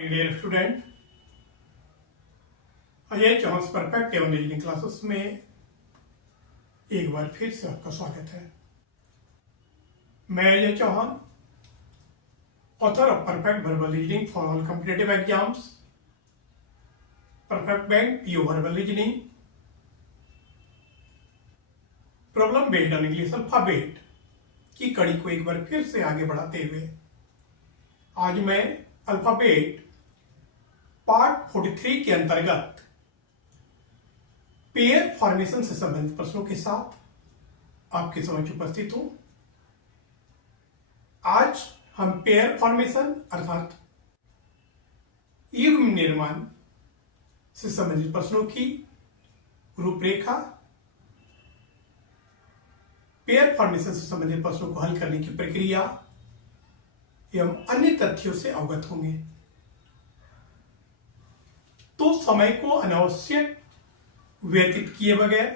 Dear student, Ajay Chauhan perfect एवं reasoning classes में एक बार फिर से आपका स्वागत है। मैं Ajay Chauhan, author of perfect verbal reasoning for all competitive exams, perfect bank PO verbal reasoning, problem based on English alphabet की कड़ी को एक बार फिर से आगे बढ़ाते हुए आज मैं अल्फाबेट पार्ट 43 के अंतर्गत पेयर फॉर्मेशन से संबंधित प्रश्नों के साथ आपके समक्ष उपस्थित हूं। आज हम पेयर फॉर्मेशन अर्थात युग्म निर्माण से संबंधित प्रश्नों की रूपरेखा, पेयर फॉर्मेशन से संबंधित प्रश्नों को हल करने की प्रक्रिया एवं अन्य तथ्यों से अवगत होंगे। तो समय को अनावश्यक व्यतीत किए बगैर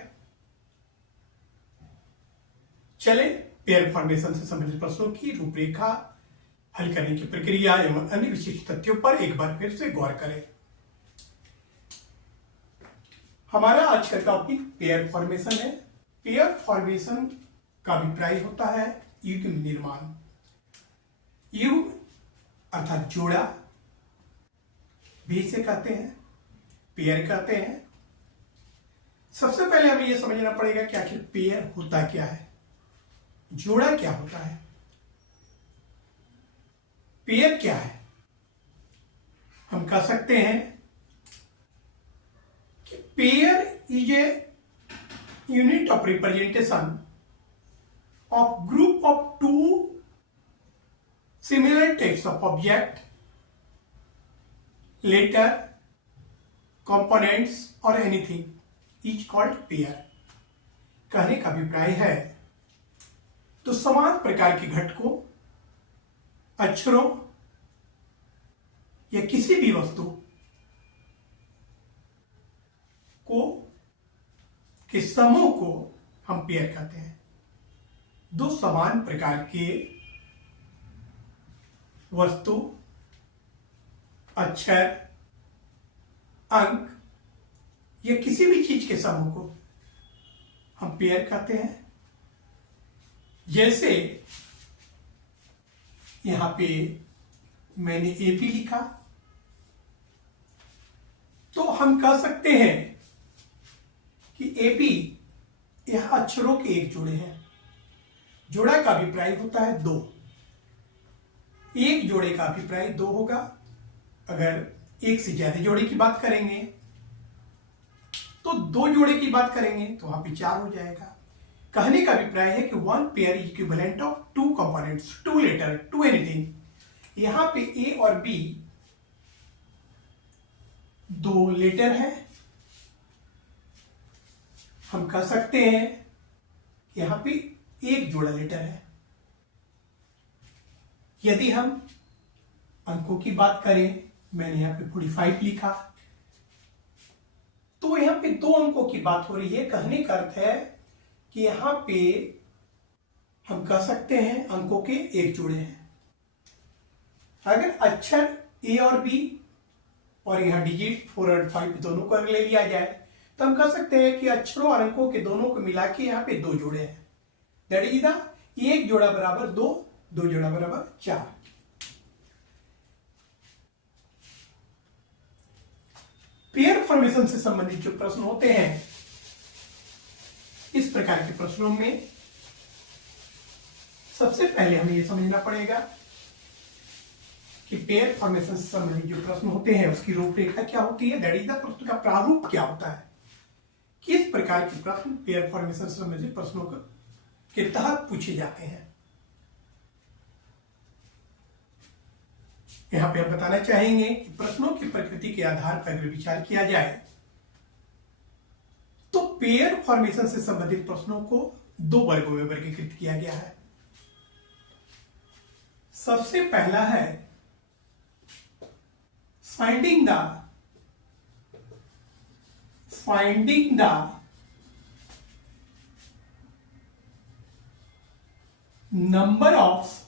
चले पेयर फॉर्मेशन से संबंधित प्रश्नों की रूपरेखा, हल करने की प्रक्रिया एवं अन्य विशिष्ट तथ्यों पर एक बार फिर से गौर करें। हमारा आज का टॉपिक पेयर फॉर्मेशन है। पेयर फॉर्मेशन का अभिप्राय होता है युग्म निर्माण। युग्म अर्थात जोड़ा भी से कहते हैं, पेयर कहते हैं। सबसे पहले हमें यह समझना पड़ेगा कि आखिर पेयर होता क्या है, जोड़ा क्या होता है, पेयर क्या है। हम कह सकते हैं कि pair is a unit of representation of group of two similar types of object, letter, components और एनीथिंग इज कॉल्ड पेयर। कहने का अभिप्राय है तो समान प्रकार के घटकों, अक्षरों या किसी भी वस्तु को के समूह को हम पेयर कहते हैं। दो समान प्रकार के वस्तु, अक्षर, अंक या किसी भी चीज के समूह को हम पेयर कहते हैं। जैसे यहां पे मैंने एपी लिखा तो हम कह सकते हैं कि एपी यह अक्षरों के एक जोड़े हैं। जोड़ा का अभिप्राय होता है दो। एक जोड़े का अभिप्राय दो होगा। अगर एक से ज्यादा जोड़े की बात करेंगे तो दो जोड़े की बात करेंगे तो वहां पे चार हो जाएगा। कहने का अभिप्राय है कि one pair is equivalent of two components, two letter, two anything. यहां पे ए और बी दो लेटर है। हम कह सकते हैं यहां पे एक जोड़ा लेटर है। यदि हम अंकों की बात करें, मैंने यहां पे 45 लिखा तो यहां पे दो अंकों की बात हो रही है। कहने का अर्थ है कि यहां पे हम कह सकते हैं अंकों के एक जोड़े हैं। अगर अक्षर ए और बी और यहां डिजिट 4 और 5 दोनों को अगर ले लिया जाए तो हम कह सकते हैं कि अक्षरों और अंकों के दोनों को मिला के यहां पे दो जोड़े हैं। दैट इज द एक जोड़ा बराबर दो, दो जोड़ा बराबर चार। पेयर फॉर्मेशन से संबंधित जो प्रश्न होते हैं, इस प्रकार के प्रश्नों में सबसे पहले हमें यह समझना पड़ेगा कि पेयर फॉर्मेशन से संबंधित जो प्रश्न होते हैं उसकी रूपरेखा क्या होती है, दैट इज द प्रश्न का प्रारूप क्या होता है। किस प्रकार के प्रश्न पेयर फॉर्मेशन से संबंधित प्रश्नों के तहत पूछे जाते हैं। यहां पे हम बताना चाहेंगे कि प्रश्नों की प्रकृति के आधार पर अगर विचार किया जाए तो पेयर फॉर्मेशन से संबंधित प्रश्नों को दो वर्गों में वर्गीकृत किया गया है। सबसे पहला है finding the number of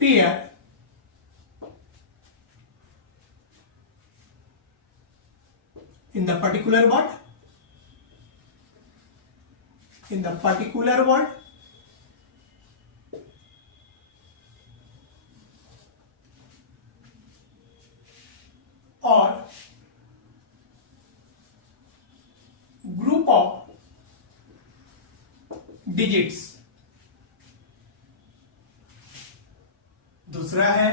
pair in the particular word, in the particular word, or group of digits. दूसरा है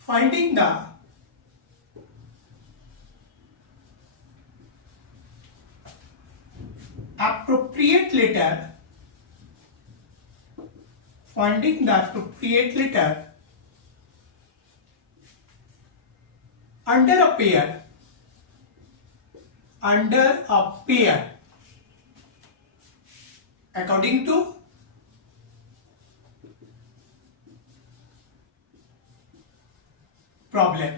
finding the appropriate letter, finding the appropriate letter under a pair, under a pair according to problem.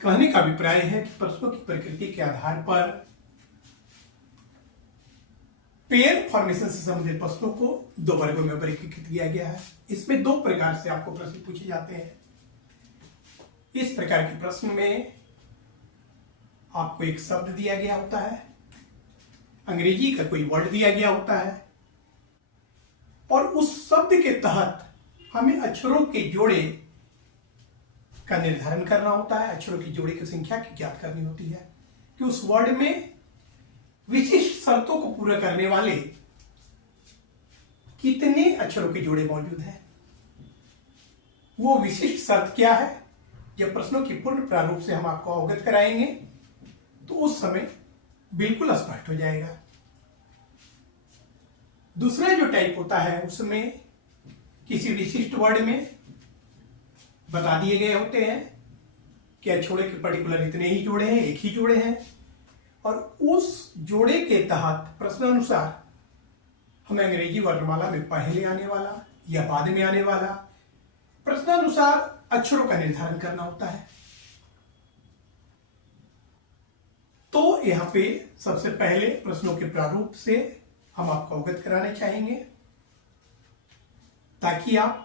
कहने का अभिप्राय है कि प्रश्नों की प्रकृति के आधार पर पेयर फॉर्मेशन से संबंधित प्रश्नों को दो वर्गों में वर्गीकृत किया गया है। इसमें दो प्रकार से आपको प्रश्न पूछे जाते हैं। इस प्रकार के प्रश्न में आपको एक शब्द दिया गया होता है, अंग्रेजी का कोई वर्ड दिया गया होता है, और उस शब्द के तहत हमें अक्षरों के जोड़े का निर्धारण करना होता है। अक्षरों की जोड़े की संख्या की ज्ञात करनी होती है कि उस वर्ड में विशिष्ट शर्तों को पूरा करने वाले कितने अक्षरों के जोड़े मौजूद हैं। वो विशिष्ट शर्त क्या है, जब प्रश्नों की पूर्ण प्रारूप से हम आपको अवगत कराएंगे तो उस समय बिल्कुल स्पष्ट हो जाएगा। दूसरा जो टाइप होता है उसमें किसी विशिष्ट वर्ड में बता दिए गए होते हैं कि अक्षरों के पर्टिकुलर इतने ही जोड़े हैं, एक ही जोड़े हैं, और उस जोड़े के तहत प्रश्नानुसार हमें अंग्रेजी वर्णमाला में पहले आने वाला या बाद में आने वाला प्रश्नानुसार अक्षरों का निर्धारण करना होता है। तो यहां पे सबसे पहले प्रश्नों के प्रारूप से हम आपको अवगत कराने चाहेंगे ताकि आप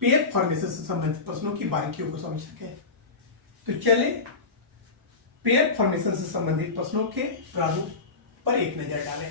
पेयर फॉर्मेशन से संबंधित प्रश्नों की बारीकियों को समझ सकें। तो चले पेयर फॉर्मेशन से संबंधित प्रश्नों के प्रारूप पर एक नजर डालें।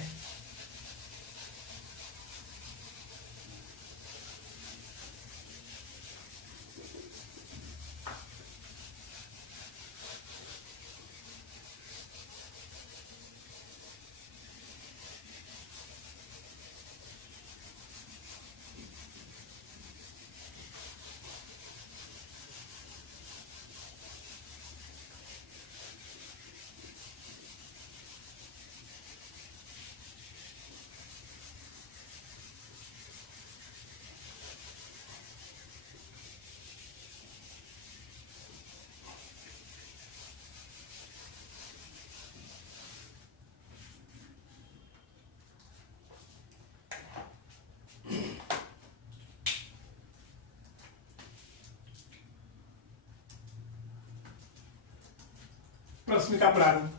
प्रश्न का प्रारूप,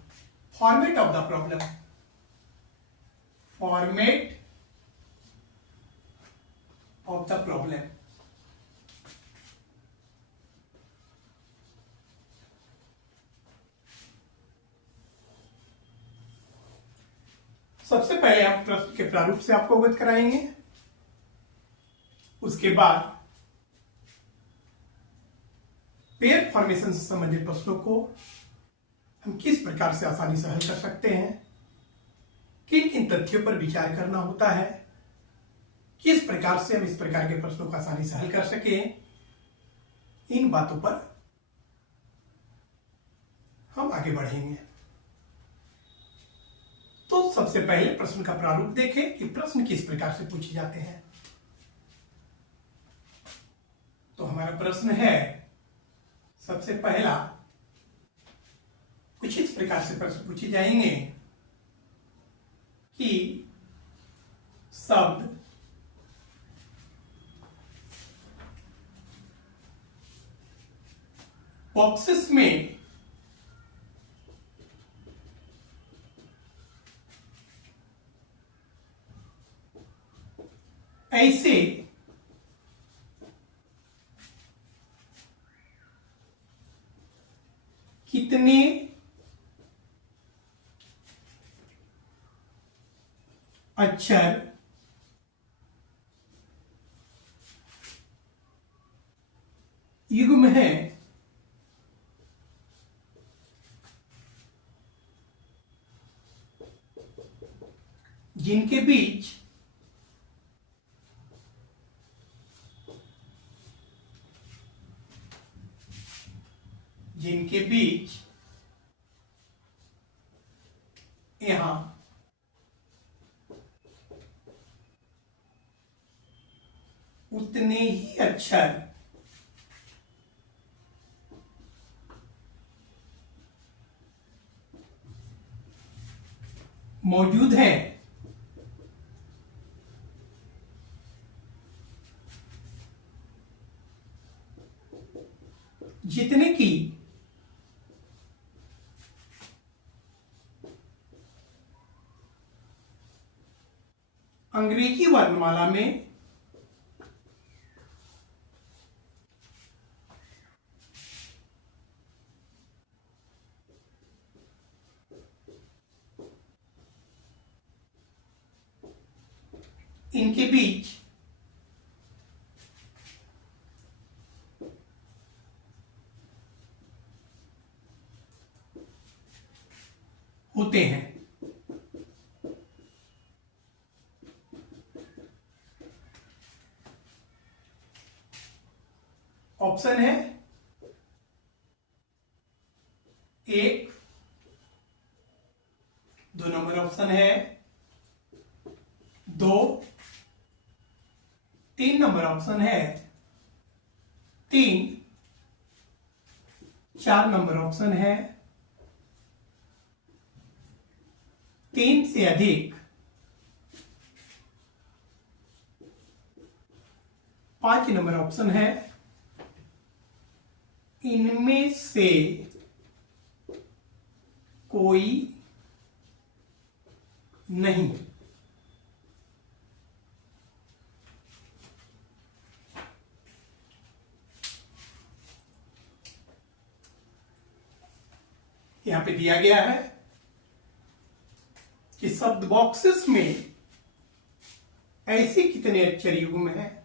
format of the problem, format of the problem. सबसे पहले हम प्रश्न के प्रारूप से आपको अवगत कराएंगे, उसके बाद पेयर फॉर्मेशन से संबंधित प्रश्नों को हम किस प्रकार से आसानी से हल कर सकते हैं, किन किन तथ्यों पर विचार करना होता है, किस प्रकार से हम इस प्रकार के प्रश्नों को आसानी से हल कर सकें, इन बातों पर हम आगे बढ़ेंगे। तो सबसे पहले प्रश्न का प्रारूप देखें कि प्रश्न किस प्रकार से पूछे जाते हैं। तो हमारा प्रश्न है, सबसे पहला कुछ इस प्रकार से प्रश्न पूछे जाएंगे कि शब्द बॉक्सेस में ऐसे अक्षर युग्म है जिनके बीच यहां उतने ही अक्षर मौजूद हैं जितने की अंग्रेजी वर्णमाला में इनके बीच होते हैं। ऑप्शन है 1, 2 नंबर ऑप्शन है 2, 3 नंबर ऑप्शन है 3, 4 नंबर ऑप्शन है 3 से अधिक, 5 नंबर ऑप्शन है इनमें से कोई नहीं। यहां पे दिया गया है कि शब्द बॉक्सेस में ऐसे कितने अक्षर युग्म है,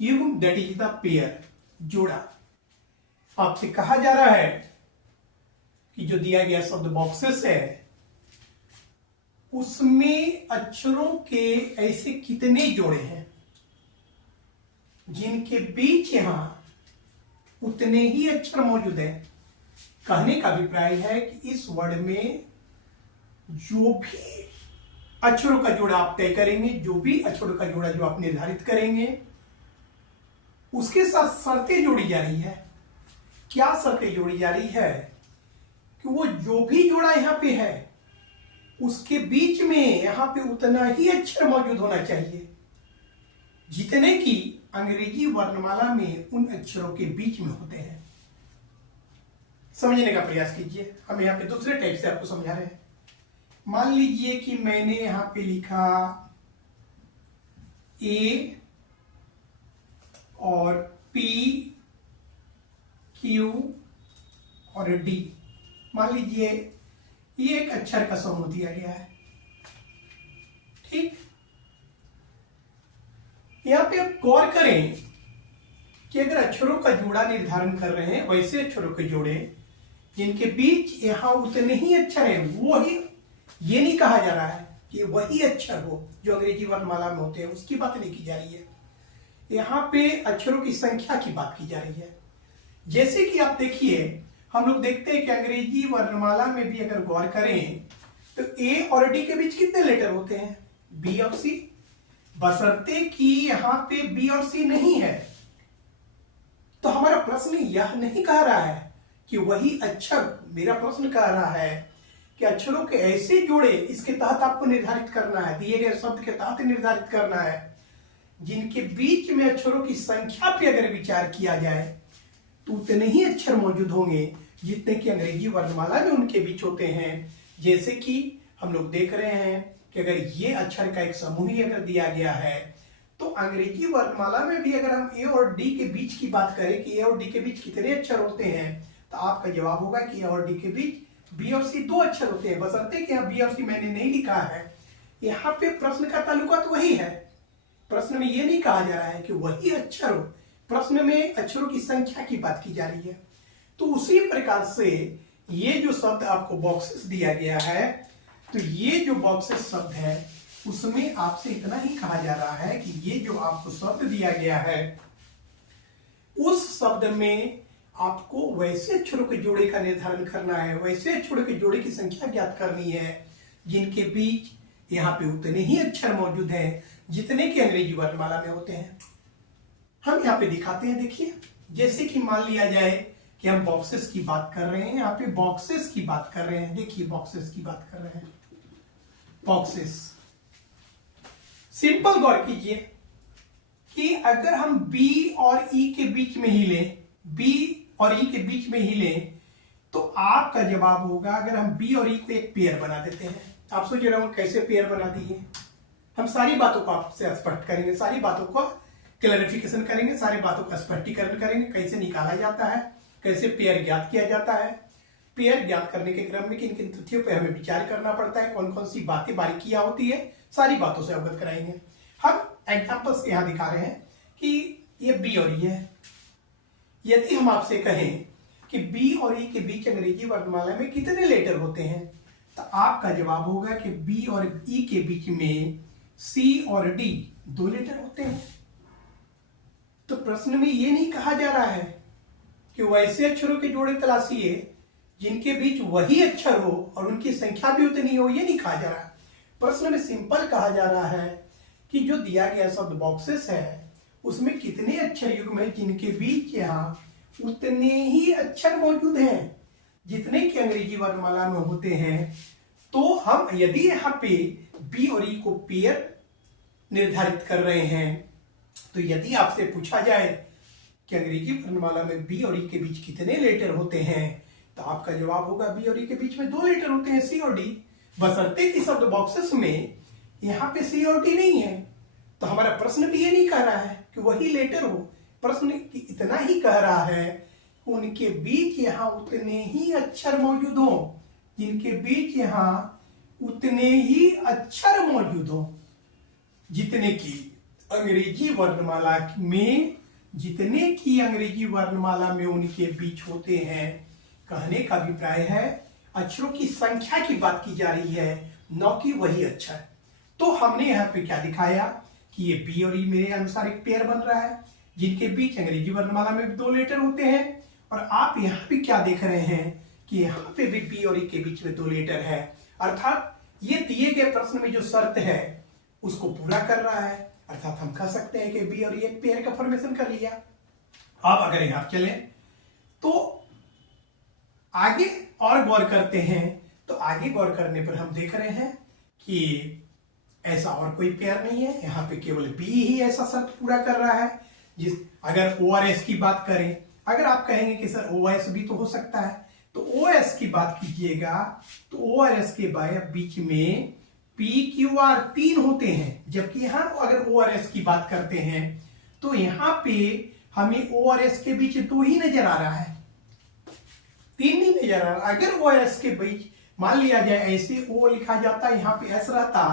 युग्म दैट इज द पेयर, जोड़ा। आपसे कहा जा रहा है कि जो दिया गया शब्द बॉक्सेस है उसमें अक्षरों के ऐसे कितने जोड़े हैं जिनके बीच यहां उतने ही अक्षर मौजूद हैं। कहने का अभिप्राय है कि इस वर्ड में जो भी अक्षरों का जोड़ा आप तय करेंगे, जो भी अक्षरों का जोड़ा जो आप निर्धारित करेंगे, उसके साथ शर्तें जोड़ी जा रही है। क्या शर्तें जोड़ी जा रही है कि वो जो भी जोड़ा यहां पे है उसके बीच में यहां पे उतना ही अक्षर मौजूद होना चाहिए जितने की अंग्रेजी वर्णमाला में उन अक्षरों के बीच में होते हैं। समझने का प्रयास कीजिए। हम यहां पे दूसरे टाइप से आपको समझा रहे हैं। मान लीजिए कि मैंने यहां पे लिखा ए और पी, क्यू और डी। मान लीजिए ये एक अक्षर का समूह दिया गया है, ठीक। यहां पे आप गौर करें कि अगर अक्षरों का जोड़ा निर्धारण कर रहे हैं, वैसे अक्षरों के जोड़े जिनके बीच यहां उतने ही अक्षर हैं, वो ही, ये नहीं कहा जा रहा है कि वही अक्षर हो जो अंग्रेजी वर्णमाला में होते हैं, उसकी बात नहीं की जा रही है। यहां पे अक्षरों की संख्या की बात की जा रही है। जैसे कि आप देखिए, हम लोग देखते हैं कि अंग्रेजी वर्णमाला में भी अगर गौर करें तो ए और डी के बीच कितने लेटर होते हैं, बी और सी, बशर्ते कि यहां पे बी और सी नहीं है। तो हमारा प्रश्न यह नहीं कह रहा है कि वही अक्षर, मेरा प्रश्न कह रहा है कि अक्षरों के ऐसे जोड़े इसके तहत आपको निर्धारित करना है, दिए गए शब्द के तहत निर्धारित करना है, जिनके बीच में अक्षरों की संख्या पे अगर विचार किया जाए तो उतने ही अक्षर मौजूद होंगे जितने कि अंग्रेजी वर्णमाला में उनके बीच होते हैं। जैसे कि हम लोग देख रहे हैं कि अगर ये अक्षर का एक समूह ही अगर दिया गया है तो अंग्रेजी वर्णमाला में भी अगर हम ए और डी के बीच की बात करें कि ए और डी के बीच कितने अक्षर होते हैं, तो आपका जवाब होगा कि ए और डी के बीच बी और सी 2 अक्षर होते हैं। बशर्ते कि यहाँ बी और सी मैंने नहीं लिखा है, यहाँ पे प्रश्न का ताल्लुकात वही है। प्रश्न में ये नहीं कहा जा रहा है कि वही अक्षर हो, प्रश्न में अक्षरों की संख्या की बात की जा रही है। तो उसी प्रकार से ये जो शब्द आपको बॉक्सेस दिया गया है, तो ये जो बॉक्सेस शब्द है उसमें आपसे इतना ही कहा जा रहा है कि ये जो आपको शब्द दिया गया है उस शब्द में आपको वैसे अक्षरों के जोड़े का निर्धारण करना है, वैसे अक्षरों के जोड़े की संख्या ज्ञात करनी है जिनके बीच यहाँ पे उतने ही अक्षर मौजूद हैं जितने की अंग्रेजी वर्णमाला में होते हैं। हम यहाँ पे दिखाते हैं, देखिए। जैसे कि मान लिया जाए कि हम बॉक्सेस की बात कर रहे हैं, यहाँ पे बॉक्सेस की बात कर रहे हैं, देखिए बॉक्सेस की बात कर रहे हैं। बॉक्सेस सिंपल गौर कीजिए कि अगर हम बी और ई के बीच में ही लें, बी और ई के बीच में ही लें, तो आपका जवाब होगा, अगर हम बी और ई को एक पेयर बना देते हैं। आप सोच रहे हो कैसे पेयर बना दिए। हम सारी बातों को आपसे स्पष्ट करेंगे, सारी बातों को क्लैरिफिकेशन करेंगे, सारी बातों का स्पष्टीकरण करेंगे, कैसे निकाला जाता है, कैसे पेयर ज्ञात किया जाता है। पेयर ज्ञात करने के क्रम में किन किन तथ्यों पर हमें विचार करना पड़ता है, कौन कौन सी बातें बारीकियां होती है, सारी बातों से अवगत कराएंगे। हम एग्जाम्पल्स यहां दिखा रहे हैं कि ये बी और ई है। यदि हम आपसे कहें कि बी और ई के बीच अंग्रेजी वर्णमाला में कितने लेटर होते हैं, तो आपका जवाब होगा कि बी और ई के बीच में सी और डी 2 लेटर होते हैं। तो प्रश्न में यह नहीं कहा जा रहा है कि वैसे अक्षरों के जोड़े तलाशिए जिनके बीच वही अक्षर हो और उनकी संख्या भी उतनी हो, ये नहीं कहा जा रहा। प्रश्न में सिंपल कहा जा रहा है कि जो दिया गया शब्द बॉक्सेस है उसमें कितने अक्षर युग्म है जिनके बीच यहाँ उतने ही अक्षर मौजूद हैं जितने की अंग्रेजी वर्णमाला में होते हैं। तो हम यदि यहाँ पे बी और ई को पेयर निर्धारित कर रहे हैं, तो यदि आपसे पूछा जाए कि अंग्रेजी वर्णमाला में बी और ई के बीच कितने लेटर होते हैं, तो आपका जवाब होगा बी और ई के बीच में 2 लेटर होते हैं, सी और डी। बशर्ते कि शब्द बॉक्सेस में यहाँ पे सी और डी नहीं है। तो हमारा प्रश्न भी ये नहीं कह रहा है कि वही लेटर हो, प्रश्न इतना ही कह रहा है कि उनके बीच यहाँ उतने ही अक्षर मौजूद हो, जिनके बीच यहाँ उतने ही अक्षर मौजूद हो जितने की अंग्रेजी वर्णमाला में, जितने की अंग्रेजी वर्णमाला में उनके बीच होते हैं। कहने का अभिप्राय है अक्षरों की संख्या की बात की जा रही है, न कि वही अक्षर। तो हमने यहाँ पे क्या दिखाया कि ये बी और ई मेरे अनुसार एक पेयर बन रहा है जिनके बीच अंग्रेजी वर्णमाला में 2 लेटर होते हैं। और आप यहाँ पे क्या देख रहे हैं कि यहाँ पे भी बी और ई के बीच में 2 लेटर है, अर्थात ये दिए गए प्रश्न में जो शर्त है उसको पूरा कर रहा है। अर्थात हम कह सकते हैं कि बी और ई एक पेयर का फॉर्मेशन कर लिया। अब अगर यहाँ चले तो आगे और गौर करते हैं, तो आगे गौर करने पर हम देख रहे हैं कि ऐसा और कोई पेयर नहीं है, यहाँ पे केवल बी ही ऐसा शर्त पूरा कर रहा है। जिस अगर ओ आर एस की बात करें, अगर आप कहेंगे कि सर ओ एस भी तो हो सकता है, तो ओ एस की बात कीजिएगा तो ओ आर एस के बीच में पी क्यू आर 3 होते हैं, जबकि यहाँ अगर ओ आर एस की बात करते हैं तो यहाँ पे हमें ओ आर एस के बीच 2 ही नजर आ रहा है, 3 नहीं नजर आ रहा। अगर ओ आर एस के बीच मान लिया जाए ऐसे ओ लिखा जाता, यहाँ पे एस रहता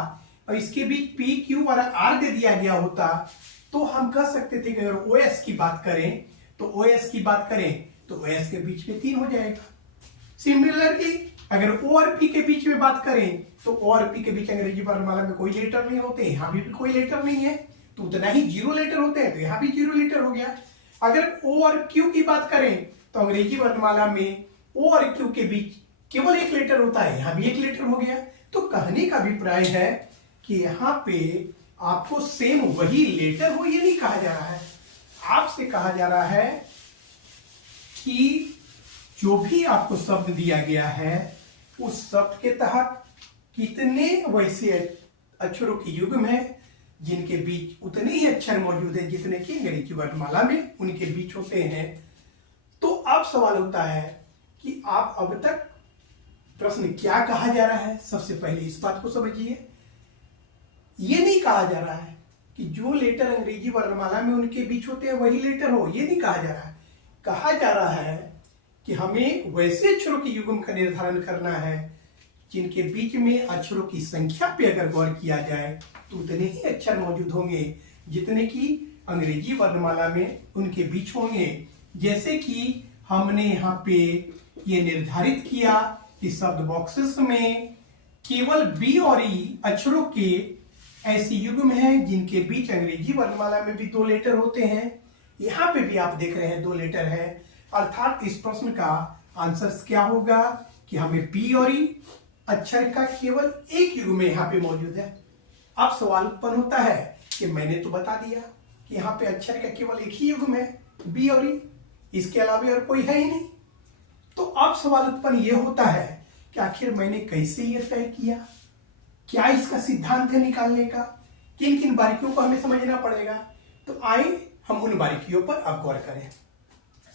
और इसके बीच पी क्यू और आर दे दिया गया होता, तो हम कह सकते थे कि अगर ओ एस की बात करें तो ओ एस की बात करें तो ओ एस के बीच में 3 हो जाएगा। सिमिलरली अगर ओ और पी के बीच में बात करें तो ओ और पी के बीच अंग्रेजी वर्णमाला में कोई लेटर नहीं होते, यहाँ भी कोई लेटर नहीं है, तो उतना ही 0 लेटर होते हैं, तो यहाँ भी 0 लेटर हो गया। अगर ओ और क्यू की बात करें तो अंग्रेजी वर्णमाला में ओ और क्यू के बीच केवल 1 लेटर होता है, यहाँ भी 1 लेटर हो गया। तो कहने का अभिप्राय है कि यहाँ पे आपको सेम वही लेटर हो ये नहीं कहा जा रहा है, आपसे कहा जा रहा है कि जो भी आपको शब्द दिया गया है उस शब्द के तहत कितने वैसे अक्षरों की युग्म है जिनके बीच उतने ही अक्षर मौजूद है जितने की अंग्रेजी वर्णमाला में उनके बीच होते हैं। तो अब सवाल होता है कि आप अब तक प्रश्न क्या कहा जा रहा है। सबसे पहले इस बात को समझिए, ये नहीं कहा जा रहा है कि जो लेटर अंग्रेजी वर्णमाला में उनके बीच होते हैं वही लेटर हो, ये नहीं कहा जा रहा है। कहा जा रहा है कि हमें वैसे अक्षरों की युग्म का निर्धारण करना है जिनके बीच में अक्षरों की संख्या पे अगर गौर किया जाए तो उतने ही अक्षर मौजूद होंगे जितने कि अंग्रेजी वर्णमाला में उनके बीच होंगे। जैसे कि हमने यहाँ पे ये निर्धारित किया कि शब्द बॉक्सेस में केवल बी और ई अक्षरों के ऐसे युग्म हैं जिनके बीच अंग्रेजी वर्णमाला में भी 2 लेटर होते हैं। यहाँ पे भी आप देख रहे हैं 2 लेटर है, अर्थात इस प्रश्न का आंसर क्या होगा कि हमें बी और ई अक्षर का केवल एक युग्म में यहाँ पे मौजूद है। अब सवाल उत्पन्न होता है कि मैंने तो बता दिया कि यहाँ पे अक्षर का केवल एक ही युग्म है बी और ई, इसके अलावा और कोई है ही नहीं। तो अब सवाल उत्पन्न ये होता है कि आखिर मैंने कैसे ये तय किया, क्या इसका सिद्धांत है निकालने का, किन किन बारीकियों को हमें समझना पड़ेगा। तो आइए हम उन बारीकियों पर अब गौर करें।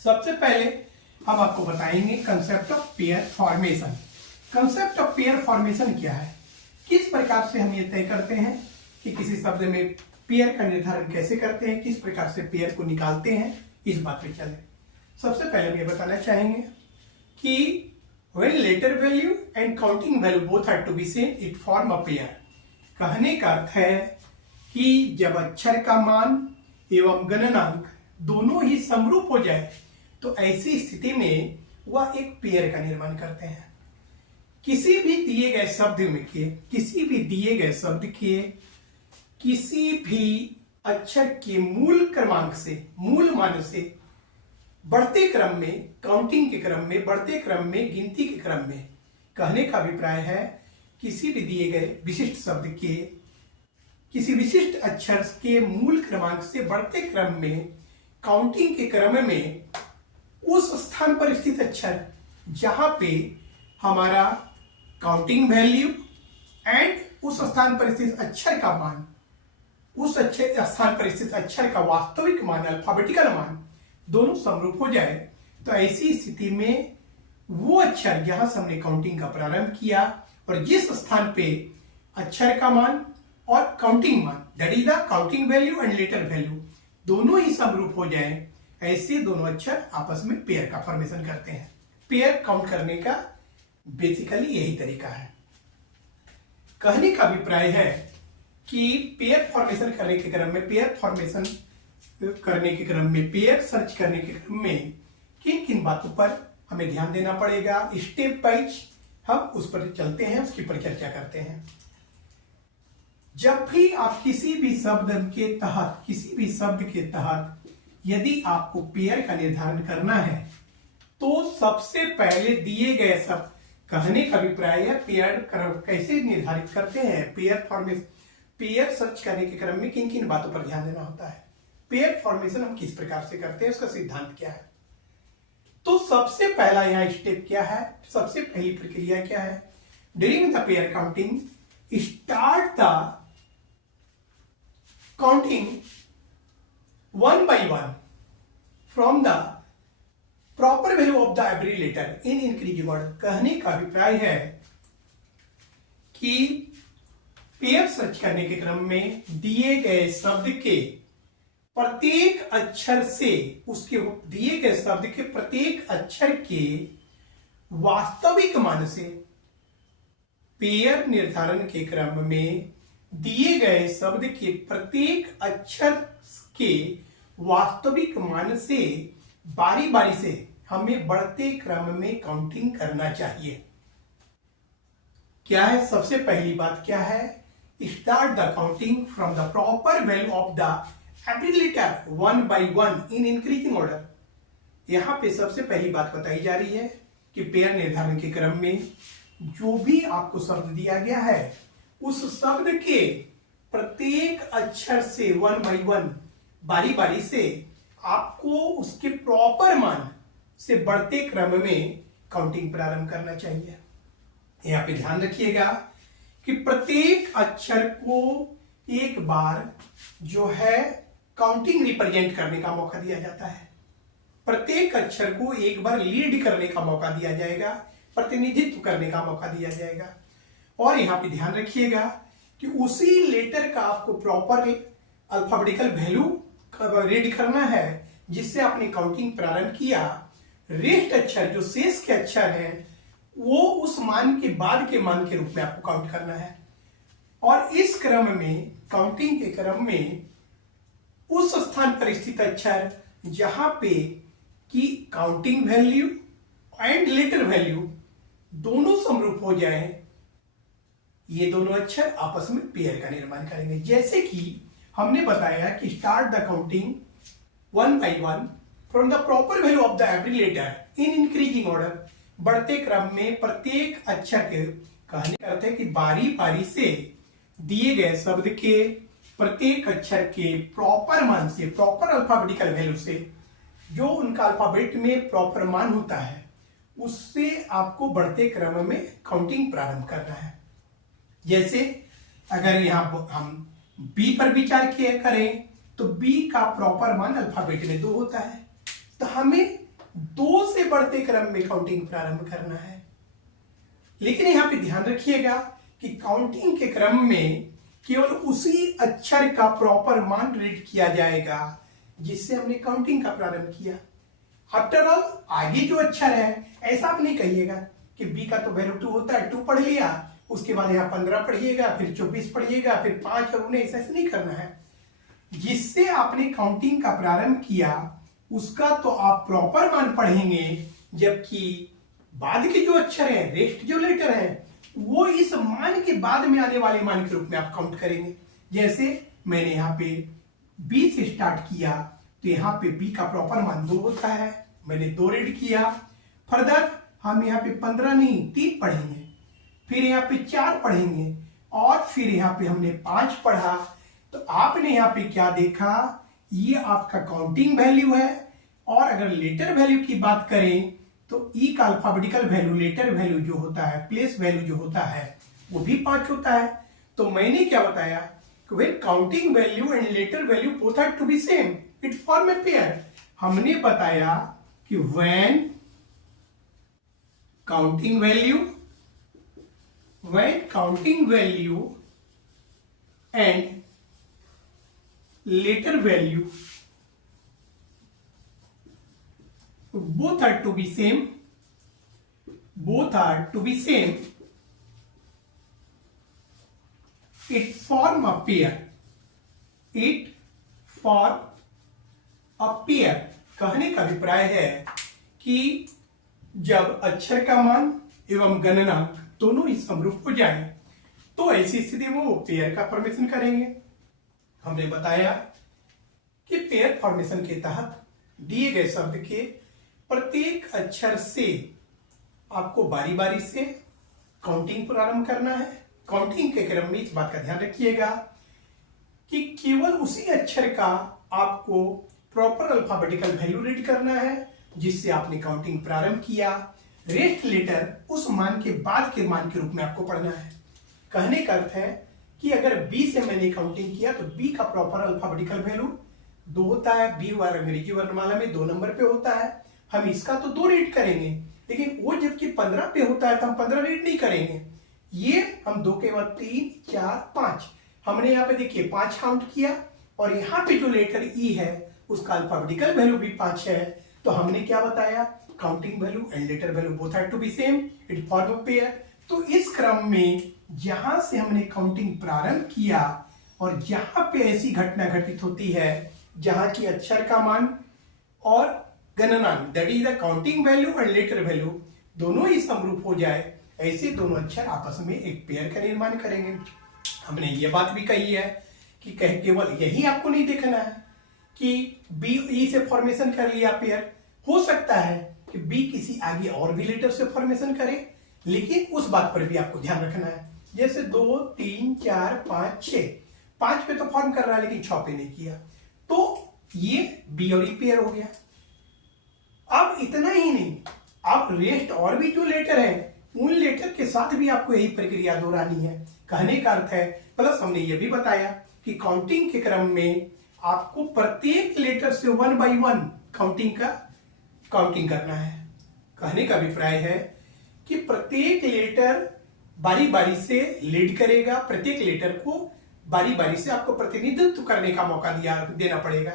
सबसे पहले हम आपको बताएंगे concept of pair formation. Concept of pair formation क्या है, किस प्रकार से हम ये तय करते हैं कि किसी शब्द में पेयर का निर्धारण कैसे करते हैं, किस प्रकार से पेयर को निकालते हैं, इस बात पे चले। सबसे पहले हम ये बताना चाहेंगे कि when letter value and counting value both are to be same, it form a pair। कहने का अर्थ है कि जब अक्षर का मान एवं गणनांक दोनों ही समरूप हो जाए तो ऐसी स्थिति में वह एक पेयर का निर्माण करते हैं। किसी भी दिए गए शब्द में के किसी भी दिए गए शब्द के किसी भी अक्षर के मूल क्रमांक से, मूल मान से बढ़ते क्रम में, काउंटिंग के क्रम में, बढ़ते क्रम में, गिनती के क्रम में, कहने का अभिप्राय है किसी भी दिए गए विशिष्ट शब्द के किसी विशिष्ट अक्षर के मूल क्रमांक से बढ़ते क्रम में, काउंटिंग के क्रम में उस स्थान पर स्थित अक्षर जहां पे हमारा काउंटिंग वैल्यू एंड उस स्थान पर स्थित अक्षर का मान, उस अच्छे स्थान पर स्थित अक्षर का वास्तविक मान, अल्फाबेटिकल मान दोनों समरूप हो जाए तो ऐसी स्थिति में वो अक्षर जहां से हमने काउंटिंग का प्रारंभ किया और जिस स्थान पे अक्षर का मान और काउंटिंग मान, that is the counting value and letter value, दोनों ही समरूप हो जाए, ऐसे दोनों अक्षर आपस में पेयर का फॉर्मेशन करते हैं। पेयर काउंट करने का बेसिकली यही तरीका है। कहने का अभिप्राय है कि पेयर फॉर्मेशन करने के क्रम में, पेयर फॉर्मेशन करने के क्रम में, पेयर सर्च करने के क्रम में किन किन बातों पर हमें ध्यान देना पड़ेगा, स्टेप वाइज हम उस पर चलते हैं, उसकी पर चर्चा करते हैं। जब भी आप किसी भी शब्द के तहत यदि आपको पेयर का निर्धारण करना है तो सबसे पहले दिए गए शब्द, कहने का अभिप्राय है पेयर कैसे निर्धारित करते हैं, पेयर सर्च करने के क्रम में किन किन बातों पर ध्यान देना होता है, पेयर फॉर्मेशन हम किस प्रकार से करते हैं, उसका सिद्धांत क्या है। तो सबसे पहला यहाँ स्टेप क्या है, सबसे पहली प्रक्रिया क्या है, during the pair counting start the counting one by one from the proper value of the every letter in increasing order. कहने का अभिप्राय है कि पेयर सर्च करने के क्रम में दिए गए शब्द के प्रत्येक अक्षर से, उसके दिए गए शब्द के प्रत्येक अक्षर के वास्तविक मान से, पेयर निर्धारण के क्रम में दिए गए शब्द के प्रत्येक अक्षर के वास्तविक मान से बारी बारी से हमें बढ़ते क्रम में काउंटिंग करना चाहिए। क्या है सबसे पहली बात, क्या है, start the counting from the proper value of the every letter one by one in increasing order. यहां पे सबसे पहली बात बताई जा रही है कि पेयर निर्धारण के क्रम में जो भी आपको शब्द दिया गया है उस शब्द के प्रत्येक अक्षर से वन बाय वन बारी बारी से आपको उसके प्रॉपर मान से बढ़ते क्रम में काउंटिंग प्रारंभ करना चाहिए। यहां पे ध्यान रखिएगा कि प्रत्येक अक्षर को एक बार जो है काउंटिंग रिप्रेजेंट करने का मौका दिया जाता है, प्रत्येक अक्षर को एक बार लीड करने का मौका दिया जाएगा, प्रतिनिधित्व करने का मौका दिया जाएगा। और यहां पे ध्यान रखिएगा कि उसी लेटर का आपको प्रॉपर अल्फाबेटिकल वैल्यू रीड करना है जिससे आपने काउंटिंग प्रारंभ किया। रेस्ट अक्षर जो शेष के अक्षर हैं वो उस मान के बाद के मान के रूप में आपको काउंट करना है। और इस क्रम में, काउंटिंग के क्रम में, उस स्थान पर स्थित अक्षर जहां पे कि counting value and letter value दोनों समरूप हो जाए, ये दोनों अक्षर आपस में पेयर का निर्माण करेंगे। जैसे कि हमने बताया कि start the counting one by one from the proper value of the every letter in increasing order. बढ़ते क्रम में प्रत्येक अक्षर के कहने का अर्थ है कि बारी बारी से दिए गए शब्द के प्रत्येक अक्षर के प्रॉपर मान से, प्रॉपर अल्फाबेटिकल वैल्यू से, जो उनका अल्फाबेट में प्रॉपर मान होता है, उससे आपको बढ़ते क्रम में काउंटिंग प्रारंभ करना है। जैसे अगर यहां हम बी पर विचार किया करें तो बी का प्रॉपर मान अल्फाबेट में 2 होता है, तो हमें 2 से बढ़ते क्रम में काउंटिंग प्रारंभ करना है। लेकिन यहां पे ध्यान रखिएगा कि काउंटिंग के क्रम में केवल उसी अक्षर का प्रॉपर मान रीड किया जाएगा जिससे हमने काउंटिंग का प्रारंभ किया। आफ्टर ऑल आगे जो अक्षर है, ऐसा आप नहीं कहिएगा कि बी का तो वैल्यू 2 होता है, 2 पढ़ लिया, उसके बाद यहाँ 15 पढ़िएगा, फिर 24 पढ़िएगा, फिर 5 और 19, ऐसा नहीं करना है। जिससे आपने काउंटिंग का प्रारंभ किया उसका तो आप प्रॉपर मान पढ़ेंगे, जबकि बाद के जो अक्षर हैं, रेस्ट जो लेटर हैं, वो इस मान के बाद में आने वाले मान के रूप में आप काउंट करेंगे। जैसे मैंने यहाँ पे बी से स्टार्ट किया तो यहाँ पे बी का प्रॉपर मान 2 होता है, मैंने 2 रीड किया। फर्दर हम यहाँ पे 15 नहीं 3 पढ़ेंगे, फिर यहाँ पे 4 पढ़ेंगे, और फिर यहाँ पे हमने 5 पढ़ा। तो आपने यहाँ पे क्या देखा, ये आपका काउंटिंग वैल्यू है। और अगर लेटर वैल्यू की बात करें तो ई का अल्फाबेटिकल वैल्यू, लेटर वैल्यू जो होता है, प्लेस वैल्यू जो होता है, वो भी 5 होता है। तो मैंने क्या बताया कि when counting value and letter value both are to be same it form a pair. हमने बताया कि when counting value and letter value both are to be same, it form a pair। कहने का अभिप्राय है कि जब अक्षर का मान एवं गणनांक दोनों ही समरूप हो जाए तो ऐसी स्थिति में वो पेयर का फॉर्मेशन करेंगे। हमने बताया कि पेयर फॉर्मेशन के तहत दिए गए शब्द के प्रत्येक अक्षर से आपको बारी बारी से काउंटिंग प्रारंभ करना है। काउंटिंग के क्रम में इस बात का ध्यान रखिएगा कि केवल उसी अक्षर का आपको प्रॉपर अल्फाबेटिकल वैल्यू रीड करना है जिससे आपने काउंटिंग प्रारंभ किया। रेस्ट लेटर उस मान के बाद के मान के रूप में आपको पढ़ना है। कहने का अर्थ है कि अगर बी से मैंने काउंटिंग किया तो बी का प्रॉपर अल्फाबेटिकल वैल्यू 2 होता है। बी अंग्रेजी वर्णमाला में 2 नंबर पे होता है, हम इसका तो 2 रीड करेंगे, लेकिन वो जबकि 15 पे होता है तो हम 15 रीड नहीं करेंगे। ये हम 2 के बाद 3 4 5, हमने यहाँ पे देखिए 5 काउंट किया, और यहाँ पे जो लेटर ई है उसका अल्फाबेटिकल वैल्यू भी 5 है। तो हमने क्या बताया, counting value and letter value both are to be same, it form a pair. तो इस क्रम में जहां से हमने काउंटिंग प्रारंभ किया और जहां पे ऐसी घटना घटित होती है जहां की अक्षर का मान और गणनांक, that is the counting value and letter value, दोनों ही समरूप हो जाए, ऐसे दोनों अक्षर आपस में एक पेयर का निर्माण करेंगे। हमने ये बात भी कही है कि केवल यही आपको नहीं देखना है कि बी ई से फॉर्मेशन कर लिया पेयर, हो सकता है कि बी किसी आगे और भी लेटर से फॉर्मेशन करे, लेकिन उस बात पर भी आपको ध्यान रखना है। जैसे 2 3 4 5 6, 5 पे तो फॉर्म कर रहा है लेकिन 6 पे नहीं किया, तो ये बी और ई पेयर हो गया। अब इतना ही नहीं, अब रेस्ट और भी जो लेटर है उन लेटर के साथ भी आपको यही प्रक्रिया दोहरानी है। कहने का अर्थ है, प्लस हमने ये भी बताया कि काउंटिंग के क्रम में आपको प्रत्येक लेटर से 1 बाई 1 काउंटिंग करना है। कहने का अभिप्राय है कि प्रत्येक लेटर बारी बारी से लीड करेगा, प्रत्येक लेटर को बारी बारी से आपको प्रतिनिधित्व करने का मौका देना पड़ेगा।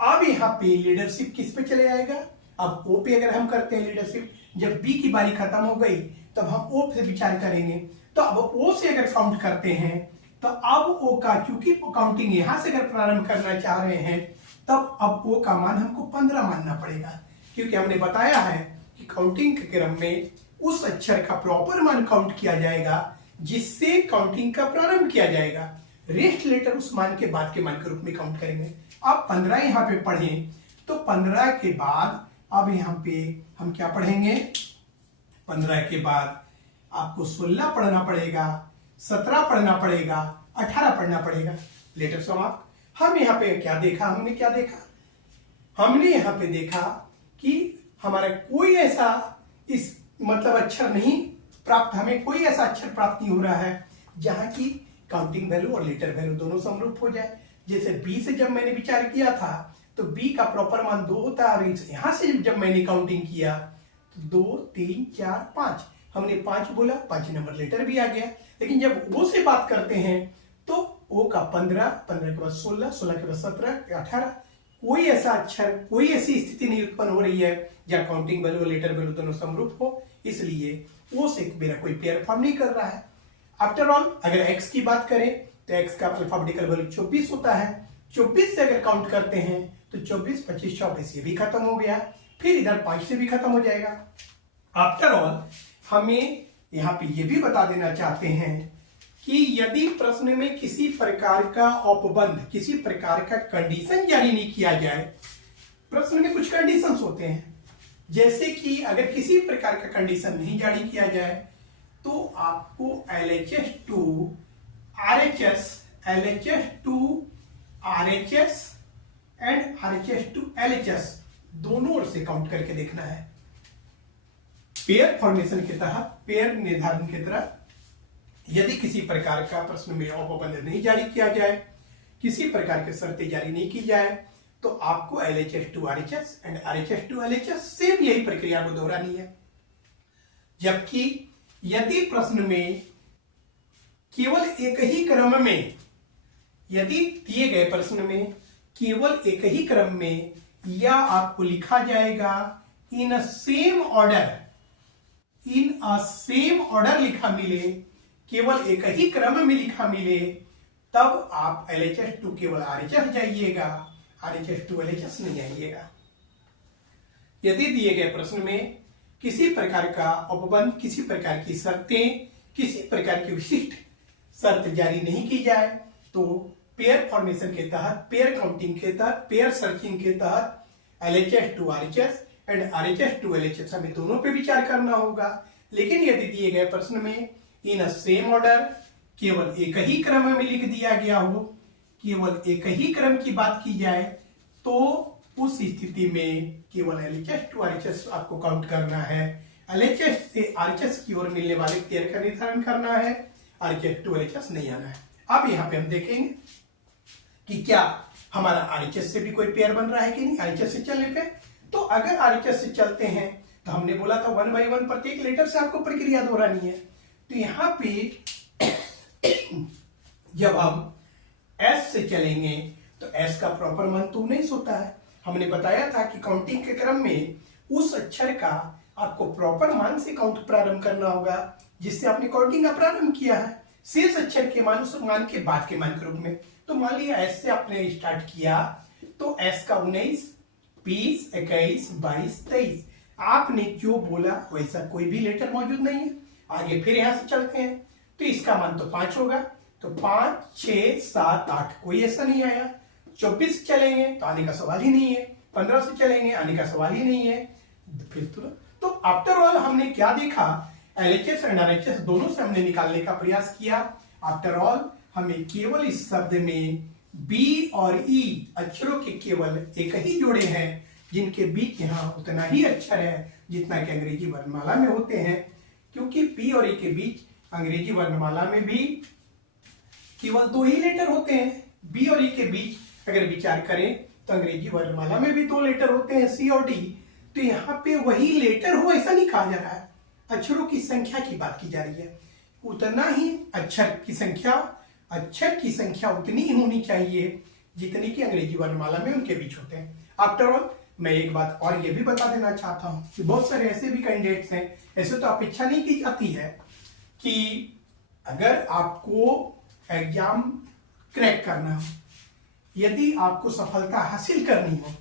अब यहाँ पे लीडरशिप किस पे चले जाएगा, अब ओ पे अगर हम करते हैं लीडरशिप, जब बी की बारी खत्म हो गई तब हम ओ पे विचार करेंगे। तो अब ओ से अगर काउंट करते हैं तो अब ओ का, क्योंकि काउंटिंग यहां से अगर प्रारंभ करना चाह रहे हैं तब अब ओ का मान हमको 15 मानना पड़ेगा, क्योंकि हमने बताया है कि काउंटिंग के क्रम में उस अक्षर का प्रॉपर मान काउंट किया जाएगा जिससे काउंटिंग का प्रारंभ किया जाएगा। रेस्ट लेटर उस मान के बाद के मान के रूप में काउंट करेंगे। अब 15 यहाँ पे पढ़ें तो 15 के बाद अब यहाँ पे हम क्या पढ़ेंगे, 15 के बाद आपको 16 पढ़ना पड़ेगा, 17 पढ़ना पड़ेगा, 18 पढ़ना पड़ेगा। लेटर समाप्त। हम यहाँ पे क्या देखा, हमने यहाँ पे देखा कि हमारा कोई ऐसा इस मतलब अक्षर नहीं प्राप्त, हमें कोई ऐसा अक्षर प्राप्त नहीं हो रहा है जहां की काउंटिंग वैल्यू और लेटर वैल्यू दोनों समरूप हो जाए। जैसे बी से जब मैंने विचार किया था तो बी का प्रॉपर मान 2 होता है, और यहां से जब मैंने काउंटिंग किया तो 2 3 4 5, हमने 5 बोला, 5 नंबर लेटर भी आ गया। लेकिन जब ओ से बात करते हैं तो ओ का 15, 15 के बाद 16, 16 के बाद 17, 18, कोई ऐसा अक्षर, कोई ऐसी स्थिति नहीं उत्पन्न हो रही है जहां काउंटिंग वैल्यू और लेटर वैल्यू दोनों समरूप हो, इसलिए ओ से मेरा कोई पेयर फॉर्म नहीं कर रहा है। आफ्टर ऑल अगर एक्स की बात करें तो एक्स का अल्फाबेटिकल वैल्यू 24 होता है। 24 से अगर काउंट करते हैं तो 24, 25, 24 ये भी खत्म हो गया, फिर इधर 5 से भी खत्म हो जाएगा। आफ्टर ऑल हमें यहाँ पे ये भी बता देना चाहते हैं कि यदि प्रश्न में किसी प्रकार का औपबंध, किसी प्रकार का कंडीशन जारी नहीं किया जाए, प्रश्न में कुछ कंडीशंस होते हैं, जैसे कि अगर किसी प्रकार का कंडीशन नहीं जारी किया जाए तो आपको LHS to RHS, LHS to RHS and RHS to LHS दोनों ओर से काउंट करके देखना है। पेयर फॉर्मेशन के तहत, पेयर निर्धारण के तरह यदि किसी प्रकार का प्रश्न में औपबंध नहीं जारी किया जाए, किसी प्रकार की शर्तें जारी नहीं की जाए, तो आपको LHS to RHS and RHS to LHS same यही प्रक्रिया को दोहरानी है। जबकि यदि प्रश्न में केवल एक ही क्रम में, यदि दिए गए प्रश्न में केवल एक ही क्रम में या आपको लिखा जाएगा in a same order, in a same order लिखा मिले, केवल एक ही क्रम में लिखा मिले, तब आप LHS to केवल RHS जाइएगा, RHS to LHS नहीं जाइएगा। यदि दिए गए प्रश्न में किसी प्रकार का उपबंध, किसी प्रकार की शर्तें, किसी प्रकार की विशिष्ट शर्त जारी नहीं की जाए तो पेयर फॉर्मेशन के तहत, पेयर काउंटिंग के तहत, पेयर सर्चिंग के तहत LHS to RHS and RHS to LHS हमें दोनों पे विचार करना होगा। लेकिन यदि दिए गए प्रश्न में इन अ सेम ऑर्डर केवल एक ही क्रम में लिख दिया गया हो, केवल एक ही क्रम की बात की जाए, तो उस स्थिति में केवल LHS to RHS आपको काउंट करना है। LHS से RHS की ओर मिलने वाले पेयर का निर्धारण करना है, RHS to LHS नहीं आना है। अब यहाँ पे हम देखेंगे कि क्या हमारा RHS से भी कोई पेयर बन रहा है कि नहीं। RHS से चलने पे, तो अगर RHS से चलते हैं तो हमने बोला था 1 by 1 प्रत्येक लेटर से आपको प्रक्रिया दोहरानी है। तो यहाँ पे जब हम S से चलेंगे तो S का प्रॉपर मान 19 होता है। हमने बताया था कि काउंटिंग के क्रम में उस अक्षर का आपको प्रॉपर मान से काउंट प्रारंभ करना होगा जिससे आपने काउंटिंग का प्रारंभ किया है, शेष अक्षर के मान उस मान के बाद के मान के रूप में। तो मान लिया S से आपने स्टार्ट किया तो S का 19, 20, 21, 22, 23, आपने जो बोला वैसा कोई भी लेटर मौजूद नहीं है। आगे फिर यहां से चलते हैं तो इसका मान तो 5 होगा, तो 5, 6, 7, 8 कोई ऐसा नहीं आया। 24 से चलेंगे तो आने का सवाल ही नहीं है, 15 से चलेंगे आने का सवाल ही नहीं है। फिर तो आफ्टर ऑल हमने क्या देखा, LHS एंड RHS दोनों से हमने निकालने का प्रयास किया। आफ्टर ऑल हमें केवल इस शब्द में B और E अक्षरों के केवल एक ही जोड़े हैं जिनके बीच यहाँ उतना ही अक्षर है जितना कि अंग्रेजी वर्णमाला में होते हैं, क्योंकि B और E के बीच अंग्रेजी वर्णमाला में भी केवल 2 ही लेटर होते हैं। B और E के बीच अगर विचार करें तो अंग्रेजी वर्णमाला में भी 2 लेटर होते हैं, C और D। तो यहाँ पे वही लेटर हो ऐसा नहीं कहा जा रहा है, अक्षरों की संख्या की बात की जा रही है। उतना ही अक्षर की संख्या उतनी ही होनी चाहिए जितनी कि अंग्रेजी वर्णमाला में उनके बीच होते हैं। आफ्टर ऑल मैं एक बात और ये भी बता देना चाहता हूं कि बहुत सारे ऐसे भी कैंडिडेट्स हैं, ऐसे तो अपेक्षा नहीं की जाती है कि अगर आपको एग्जाम क्रैक करना हो, यदि आपको सफलता हासिल करनी हो,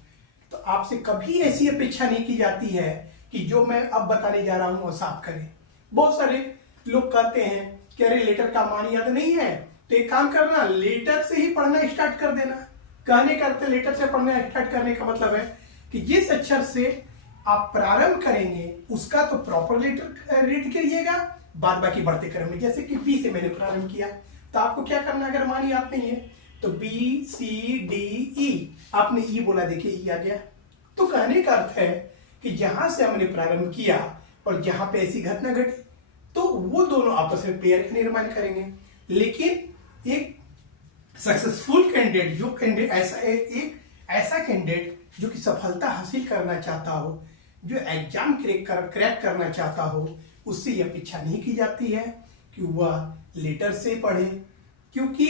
तो आपसे कभी ऐसी अपेक्षा नहीं की जाती है कि जो मैं अब बताने जा रहा हूं वो आप करें। बहुत सारे लोग कहते हैं कि अरे लेटर का मान याद नहीं है, तो एक काम करना, लेटर से ही पढ़ना स्टार्ट कर देना। कहने का अर्थ लेटर से पढ़ना स्टार्ट करने का मतलब है कि जिस अक्षर से आप प्रारंभ करेंगे उसका तो प्रॉपर लेटर रीड करिएगा, बाद बाकी बढ़ते क्रम में। जैसे कि बी से मैंने प्रारंभ किया, तो आपको क्या करना, अगर मान याद नहीं है तो बी सी डी ई, आपने ई बोला, देखिए ई आ गया। तो कहने का अर्थ है कि जहां से हमने प्रारंभ किया और जहां पे ऐसी घटना घटी, तो वो दोनों आपस में पेयर का निर्माण करेंगे। लेकिन एक सक्सेसफुल कैंडिडेट, जो कैंडिडेट ऐसा कैंडिडेट जो कि सफलता हासिल करना चाहता हो, जो एग्जाम क्रैक करना चाहता हो, उससे यह अपेक्षा नहीं की जाती है कि वह लेटर से पढ़े, क्योंकि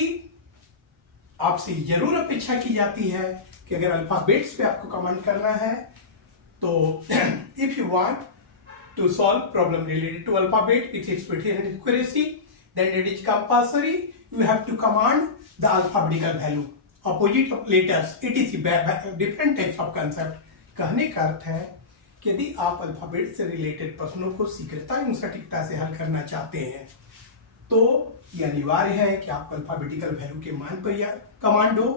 आपसे जरूर अपेक्षा की जाती है कि अगर अल्फाबेट्स पे आपको कमांड करना है तो if you want to solve problem related to alphabet with expertise and accuracy, then it is compulsory you have to command the alphabetical value opposite of letters, etc. different types of concept। कहने का अर्थ है कि यदि आप alphabet से related प्रश्नों को शीघ्रता एवं सटीकता से हल करना चाहते हैं तो यह अनिवार्य है कि आप अल्फाबेटिकल वैल्यू के मान पर या कमांड हो,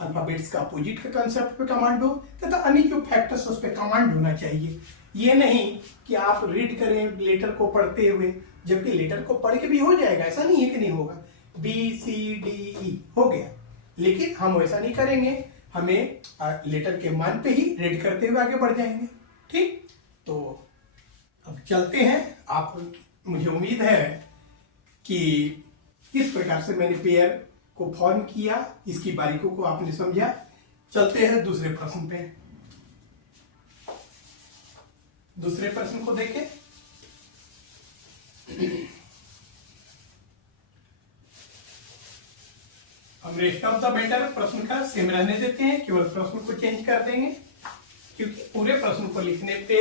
अल्फाबेट्स का अपोजिट के कंसेप्ट पे कमांड हो, तथा अन्य जो फैक्टर्स उस पर कमांड होना चाहिए। ये नहीं कि आप रीड करें लेटर को पढ़ते हुए, जबकि लेटर को पढ़ के भी हो जाएगा, ऐसा नहीं है कि नहीं होगा, बी सी डी ई हो गया, लेकिन हम वैसा नहीं करेंगे, हमें लेटर के मान पे ही रीड करते हुए आगे बढ़ जाएंगे। ठीक, तो अब चलते हैं। आप, मुझे उम्मीद है कि किस प्रकार से मैंने पेयर को फॉर्म किया, इसकी बारीकों को आपने समझा। चलते हैं दूसरे प्रश्न पे। दूसरे प्रश्न को देखें। हम रेस्ट ऑफ द मैटर प्रश्न का सेम रहने देते हैं, केवल प्रश्न को चेंज कर देंगे, क्योंकि पूरे प्रश्न को लिखने पे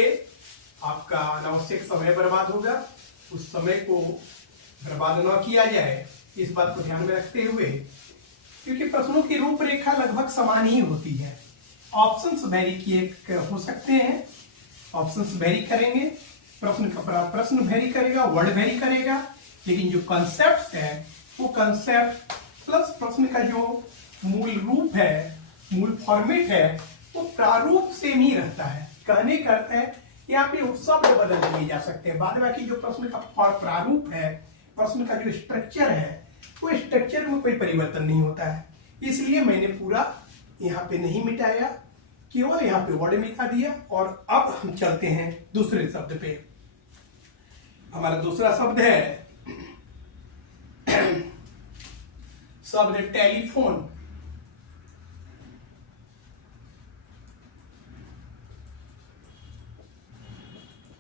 आपका अनावश्यक समय बर्बाद होगा। उस समय को बर्बाद न किया जाए, इस बात को ध्यान में रखते हुए, क्योंकि प्रश्नों की रूपरेखा लगभग समान ही होती है। ऑप्शंस वेरी किए हो सकते हैं, ऑप्शंस वेरी करेंगे, प्रश्न का प्रश्न वेरी करेगा, वर्ड वेरी करेगा, लेकिन जो कंसेप्ट है वो कंसेप्ट प्लस प्रश्न का जो मूल रूप है, मूल फॉर्मेट है, वो प्रारूप सेम ही रहता है। कहने का अर्थ है यहाँ पे शब्द बदल दिए जा सकते हैं, बाद बाकी जो प्रश्न का प्रारूप है, प्रश्न का जो स्ट्रक्चर है, वो स्ट्रक्चर में कोई परिवर्तन नहीं होता है। इसलिए मैंने पूरा यहाँ पे नहीं मिटाया, केवल यहाँ पे वर्ड मिटा दिया। और अब हम चलते हैं दूसरे शब्द पे। हमारा दूसरा शब्द है शब्द टेलीफोन।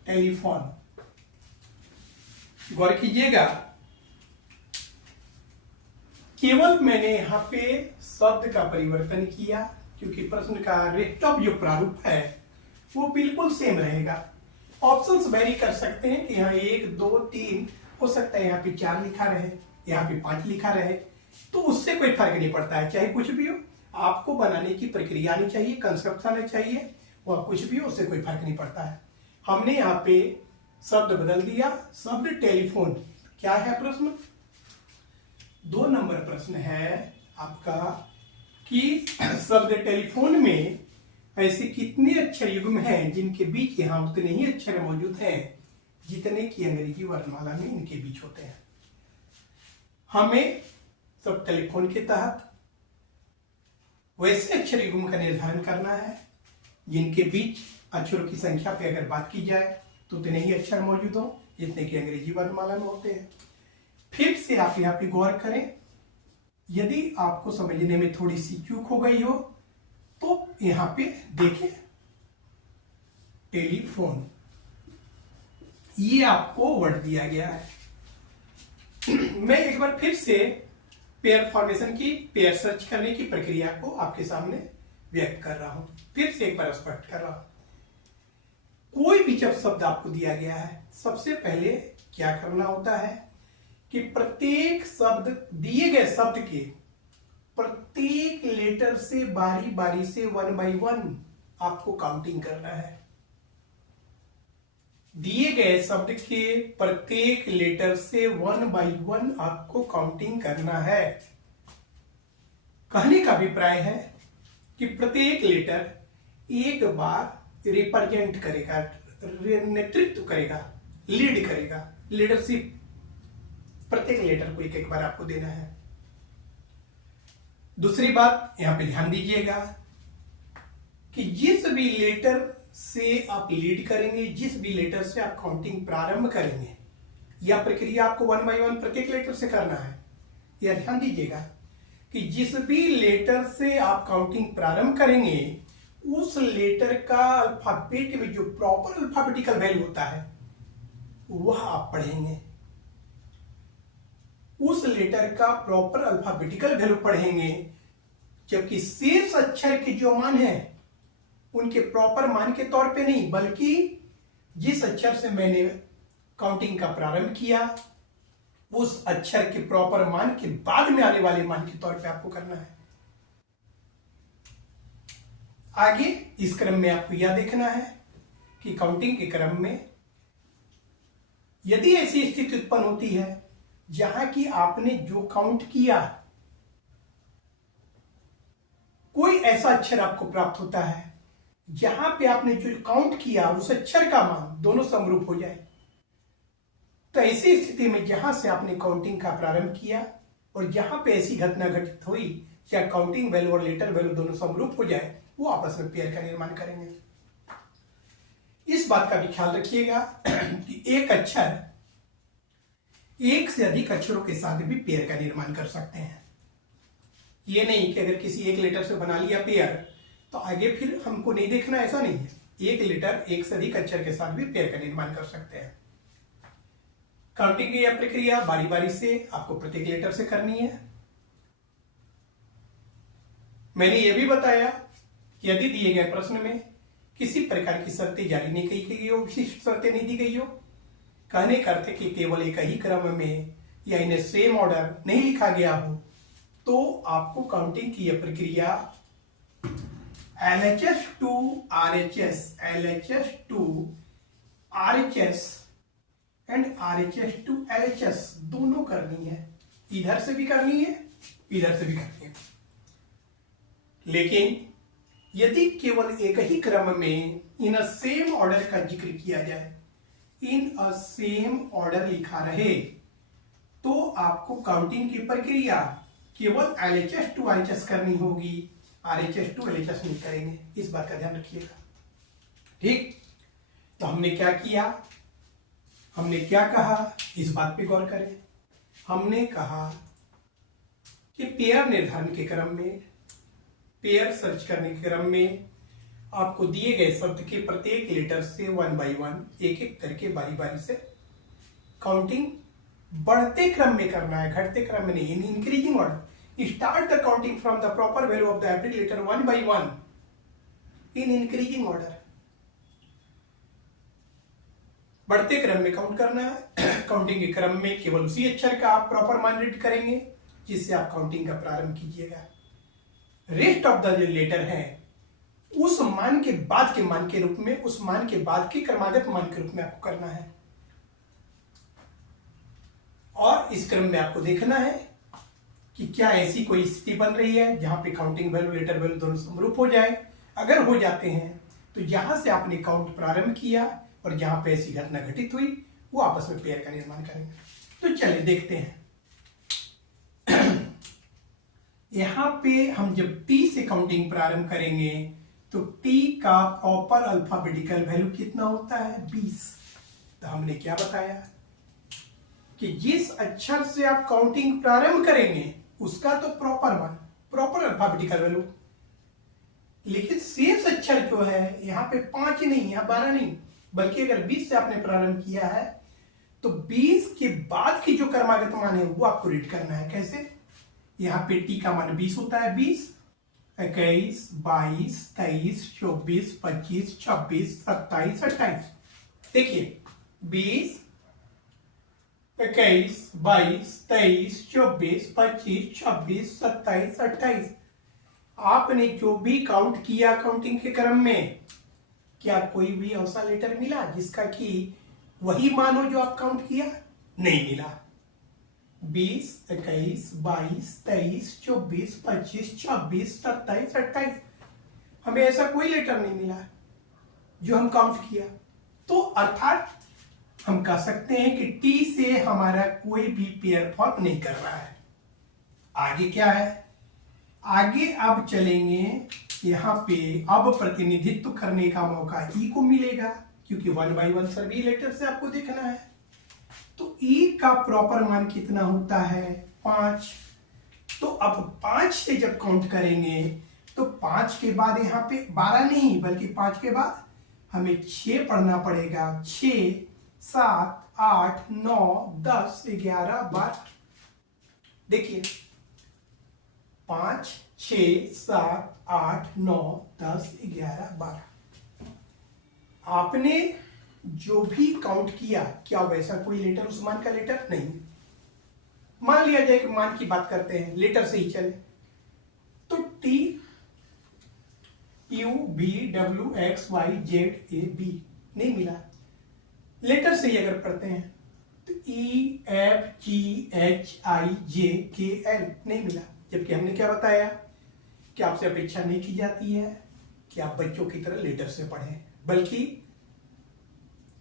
टेलीफोन, गौर कीजिएगा, केवल मैंने यहां पे शब्द का परिवर्तन किया, क्योंकि प्रश्न का रेस्ट ऑफ जो प्रारूप है वो बिल्कुल सेम रहेगा। ऑप्शंस वेरी कर सकते हैं कि यहाँ 1 2 3 हो सकता है, यहाँ पे 4 लिखा रहे, यहाँ पे 5 लिखा रहे, तो उससे कोई फर्क नहीं पड़ता है। चाहे कुछ भी हो, आपको बनाने की प्रक्रिया आनी चाहिए, कंसेप्ट आना चाहिए, वह कुछ भी हो, उससे कोई फर्क नहीं पड़ता है। हमने यहाँ पे शब्द बदल दिया, शब्द टेलीफोन। क्या है प्रश्न? 2 नंबर प्रश्न है आपका कि शब्द टेलीफोन में ऐसे कितने अक्षर युग्म हैं जिनके बीच यहाँ उतने ही अक्षर मौजूद हैं जितने की अंग्रेजी वर्णमाला में इनके बीच होते हैं। हमें सब टेलीफोन के तहत वैसे अक्षर युग्म का निर्धारण करना है जिनके बीच अक्षरों की संख्या पे अगर बात की जाए तो उतने ही अक्षर मौजूद हो जितने की अंग्रेजी वर्णमाला में होते हैं। फिर से आप यहाँ पे गौर करें, यदि आपको समझने में थोड़ी सी चूक हो गई हो तो यहाँ पे देखें, टेलीफोन, ये आपको वर्ड दिया गया है। मैं एक बार फिर से पेयर फॉर्मेशन की, पेयर सर्च करने की प्रक्रिया को आपके सामने व्यक्त कर रहा हूं। फिर से एक बार स्पष्ट कर रहा हूं, कोई भी जब शब्द आपको दिया गया है, सबसे पहले क्या करना होता है कि प्रत्येक शब्द, दिए गए शब्द के प्रत्येक लेटर से बारी बारी से 1 बाई 1 आपको काउंटिंग करना है। दिए गए शब्द के प्रत्येक लेटर से 1 बाई 1 आपको काउंटिंग करना है। कहने का अभिप्राय है कि प्रत्येक लेटर एक बार रिप्रेजेंट करेगा, नेतृत्व करेगा, लीड करेगा, लीडरशिप प्रत्येक लेटर को एक एक बार आपको देना है। दूसरी बात यहां पे ध्यान दीजिएगा कि जिस भी लेटर से आप लीड करेंगे, जिस भी लेटर से आप काउंटिंग प्रारंभ करेंगे, यह प्रक्रिया आपको 1 बाई 1 प्रत्येक लेटर से करना है। यह ध्यान दीजिएगा कि जिस भी लेटर से आप काउंटिंग प्रारंभ करेंगे, उस लेटर का अल्फाबेट में जो प्रॉपर अल्फाबेटिकल वैल्यू होता है वह आप पढ़ेंगे। उस लेटर का प्रॉपर अल्फाबेटिकल वैल्यू पढ़ेंगे, जबकि शेष अक्षर के जो मान है उनके प्रॉपर मान के तौर पे नहीं, बल्कि जिस अक्षर से मैंने काउंटिंग का प्रारंभ किया उस अक्षर के प्रॉपर मान के बाद में आने वाले मान के तौर पे आपको करना है। आगे इस क्रम में आपको यह देखना है कि काउंटिंग के क्रम में यदि ऐसी स्थिति उत्पन्न होती है जहां कि आपने जो काउंट किया, कोई ऐसा अक्षर आपको प्राप्त होता है जहां पे आपने जो काउंट किया उस अक्षर का मान दोनों समरूप हो जाए, तो ऐसी स्थिति में जहां से आपने काउंटिंग का प्रारंभ किया और जहां पे ऐसी घटना घटित हुई या काउंटिंग वैल्यू और लेटर वैल्यू दोनों समरूप हो जाए, वो आपस में पेयर का निर्माण करेंगे। इस बात का भी ख्याल रखिएगा कि एक अक्षर एक से अधिक अक्षरों के साथ भी पेयर का निर्माण कर सकते हैं। ये नहीं कि अगर किसी एक लेटर से बना लिया पेयर तो आगे फिर हमको नहीं देखना, ऐसा नहीं है। एक लेटर एक से अधिक अक्षर के साथ भी पेयर का निर्माण कर सकते हैं। काउंटिंग की यह प्रक्रिया बारी बारी से आपको प्रत्येक लेटर से करनी है। मैंने यह भी बताया कि यदि दिए गए प्रश्न में किसी प्रकार की शर्तें जारी नहीं की गई हो, विशिष्ट शर्तें नहीं दी गई हो, कहने का अर्थ कि केवल एक ही क्रम में या इन सेम ऑर्डर नहीं लिखा गया हो, तो आपको काउंटिंग की यह प्रक्रिया LHS to RHS, LHS to RHS and RHS to LHS दोनों करनी है। इधर से भी करनी है, इधर से भी करनी है। लेकिन यदि केवल एक ही क्रम में इन अ सेम ऑर्डर का जिक्र किया जाए, इन अ सेम ऑर्डर लिखा रहे, तो आपको काउंटिंग की प्रक्रिया केवल LHS to RHS करनी होगी, RHS to LHS नहीं करेंगे। इस बात का ध्यान रखिएगा। ठीक, तो हमने क्या किया, हमने क्या कहा, इस बात पे गौर करें। हमने कहा कि पेयर निर्धारण के क्रम में, पेयर सर्च करने के क्रम में आपको दिए गए शब्द के प्रत्येक लेटर से 1 बाई 1 एक एक करके बारी बारी से काउंटिंग बढ़ते क्रम में करना है, घटते क्रम में नहीं, in increasing order. Start the counting from the proper value of the every letter 1 by 1 in increasing order. बढ़ते क्रम में काउंट करना है। काउंटिंग के क्रम में केवल उसी अक्षर का आप प्रॉपर मान रीड करेंगे जिससे आप काउंटिंग का प्रारंभ कीजिएगा। रेस्ट ऑफ द जो लेटर है उस मान के बाद के मान के रूप में, उस मान के बाद के क्रमागत मान के रूप में आपको करना है। और इस क्रम में आपको देखना है कि क्या ऐसी कोई स्थिति बन रही है जहां पे काउंटिंग वैल्यू लेटर वैल्यू दोनों समरूप हो जाए। अगर हो जाते हैं तो जहां से आपने काउंट प्रारंभ किया और जहां पे ऐसी घटना घटित हुई वो आपस में पेयर का निर्माण करेंगे। तो चलिए देखते हैं। यहां पे हम जब टी से काउंटिंग प्रारंभ करेंगे तो टी का प्रॉपर अल्फाबेटिकल वैल्यू कितना होता है, 20। तो हमने क्या बताया कि जिस अक्षर से आप काउंटिंग प्रारंभ करेंगे उसका तो proper one, proper alphabetical value, लेकिन शेष अक्षर जो है यहाँ पे 5 नहीं, यहाँ 12 नहीं, बल्कि अगर 20 से आपने प्रारंभ किया है तो 20 के बाद की जो क्रमागत मान है वो आपको रीड करना है। कैसे, यहाँ पे टी का मान 20 होता है, 20 21, 22, 23, 24, 25, 26, 27, 28। देखिए 20, 21, 22, 23, 24, 25, 26, 27, 28। आपने जो भी काउंट किया काउंटिंग के क्रम में, क्या कोई भी ऐसा लेटर मिला जिसका कि वही मान हो जो आप काउंट किया? नहीं मिला। 20, 21, 22, 23, 24, 25, 26, 27, 28, हमें ऐसा कोई लेटर नहीं मिला जो हम काउंट किया। तो अर्थात हम कह सकते हैं कि टी से हमारा कोई भी पेयर फॉर्म नहीं कर रहा है। आगे क्या है? आगे अब चलेंगे, यहां पे अब प्रतिनिधित्व करने का मौका ई को मिलेगा, क्योंकि 1 by 1 सभी लेटर से आपको देखना है। तो ई का प्रॉपर मान कितना होता है? 5। तो अब 5 से जब काउंट करेंगे तो 5 के बाद यहां पे 12 नहीं, बल्कि 5 के बाद हमें 6 पढ़ना पड़ेगा। 6, 7, 8, 9, 10, 11, 12। देखिए 5, 6, 7, 8, 9, 10, 11, 12। आपने जो भी काउंट किया, क्या वैसा कोई लेटर उस मान का लेटर नहीं? मान लिया जाए कि मान की बात करते हैं, लेटर से ही चले, तो T U B W X Y Z A B नहीं मिला। लेटर से ही अगर पढ़ते हैं तो ई F G H I J के एल नहीं मिला। जबकि हमने क्या बताया कि आपसे अपेक्षा नहीं की जाती है कि आप बच्चों की तरह लेटर से पढ़ें, बल्कि